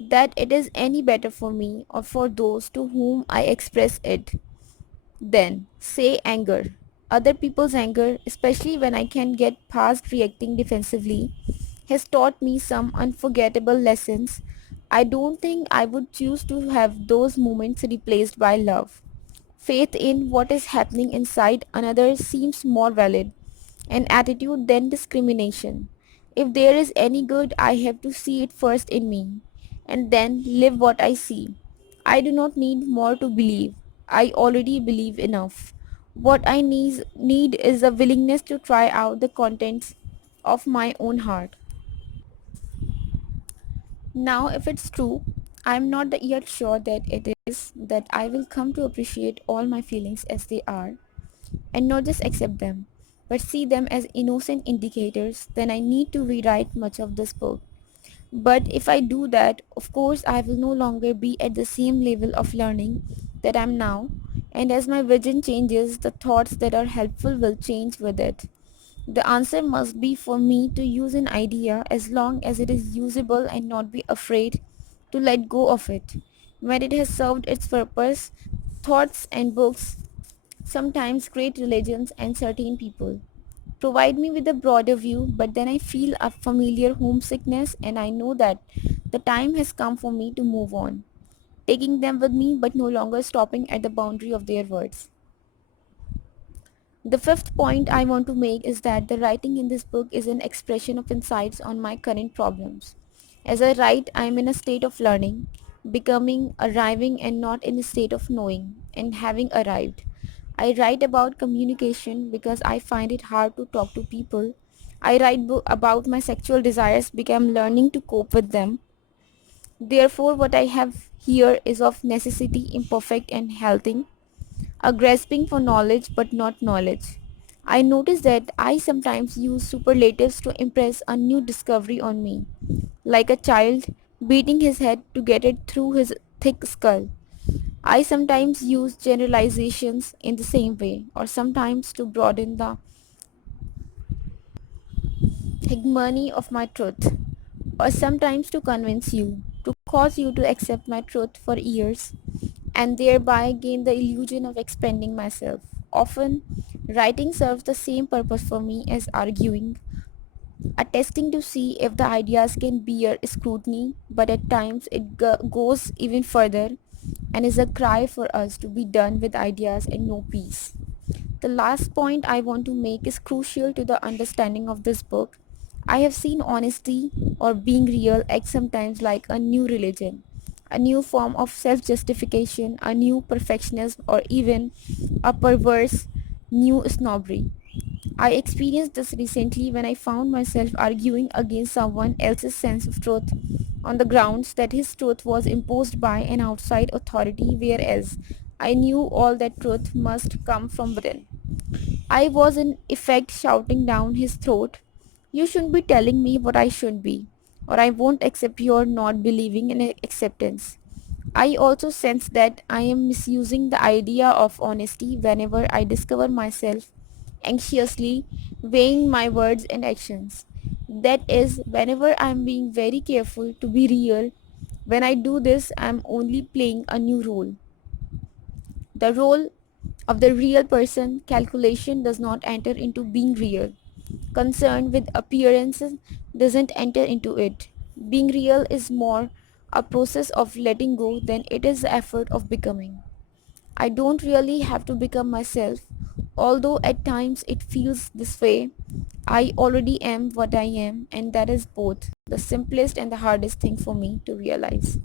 that it is any better for me or for those to whom I express it than, say, anger. Other people's anger, especially when I can get past reacting defensively, has taught me some unforgettable lessons. I don't think I would choose to have those moments replaced by love. Faith in what is happening inside another seems more valid an attitude than discrimination. If there is any good, I have to see it first in me and then live what I see. I do not need more to believe. I already believe enough. What I need is a willingness to try out the contents of my own heart. Now, if it's true, I am not yet sure that it is that I will come to appreciate all my feelings as they are and not just accept them, but see them as innocent indicators, then I need to rewrite much of this book. But if I do that, of course, I will no longer be at the same level of learning that I am now, and as my vision changes, the thoughts that are helpful will change with it. The answer must be for me to use an idea as long as it is usable and not be afraid to let go of it. When it has served its purpose, thoughts and books, sometimes great religions and certain people, provide me with a broader view, but then I feel a familiar homesickness and I know that the time has come for me to move on, taking them with me but no longer stopping at the boundary of their words. The fifth point I want to make is that the writing in this book is an expression of insights on my current problems. As I write, I am in a state of learning, becoming, arriving, and not in a state of knowing and having arrived. I write about communication because I find it hard to talk to people. I write about my sexual desires because I'm learning to cope with them. Therefore, what I have here is of necessity imperfect and healthy, a grasping for knowledge but not knowledge. I notice that I sometimes use superlatives to impress a new discovery on me, like a child beating his head to get it through his thick skull. I sometimes use generalizations in the same way, or sometimes to broaden the hegemony of my truth, or sometimes to convince you, to cause you to accept my truth for years, and thereby gain the illusion of expanding myself. Often, writing serves the same purpose for me as arguing, a testing to see if the ideas can bear scrutiny, but at times it goes even further and is a cry for us to be done with ideas and no peace. The last point I want to make is crucial to the understanding of this book. I have seen honesty or being real act sometimes like a new religion, a new form of self justification, a new perfectionism, or even a perverse new snobbery. I experienced this recently when I found myself arguing against someone else's sense of truth on the grounds that his truth was imposed by an outside authority, whereas I knew all that truth must come from within. I was in effect shouting down his throat, "You shouldn't be telling me what I should be, or I won't accept your not believing in acceptance." I also sense that I am misusing the idea of honesty whenever I discover myself anxiously weighing my words and actions. That is, whenever I am being very careful to be real, when I do this, I am only playing a new role. The role of the real person calculation does not enter into being real. Concern with appearances doesn't enter into it. Being real is more a process of letting go than it is the effort of becoming. I don't really have to become myself, although at times it feels this way. I already am what I am, and that is both the simplest and the hardest thing for me to realize.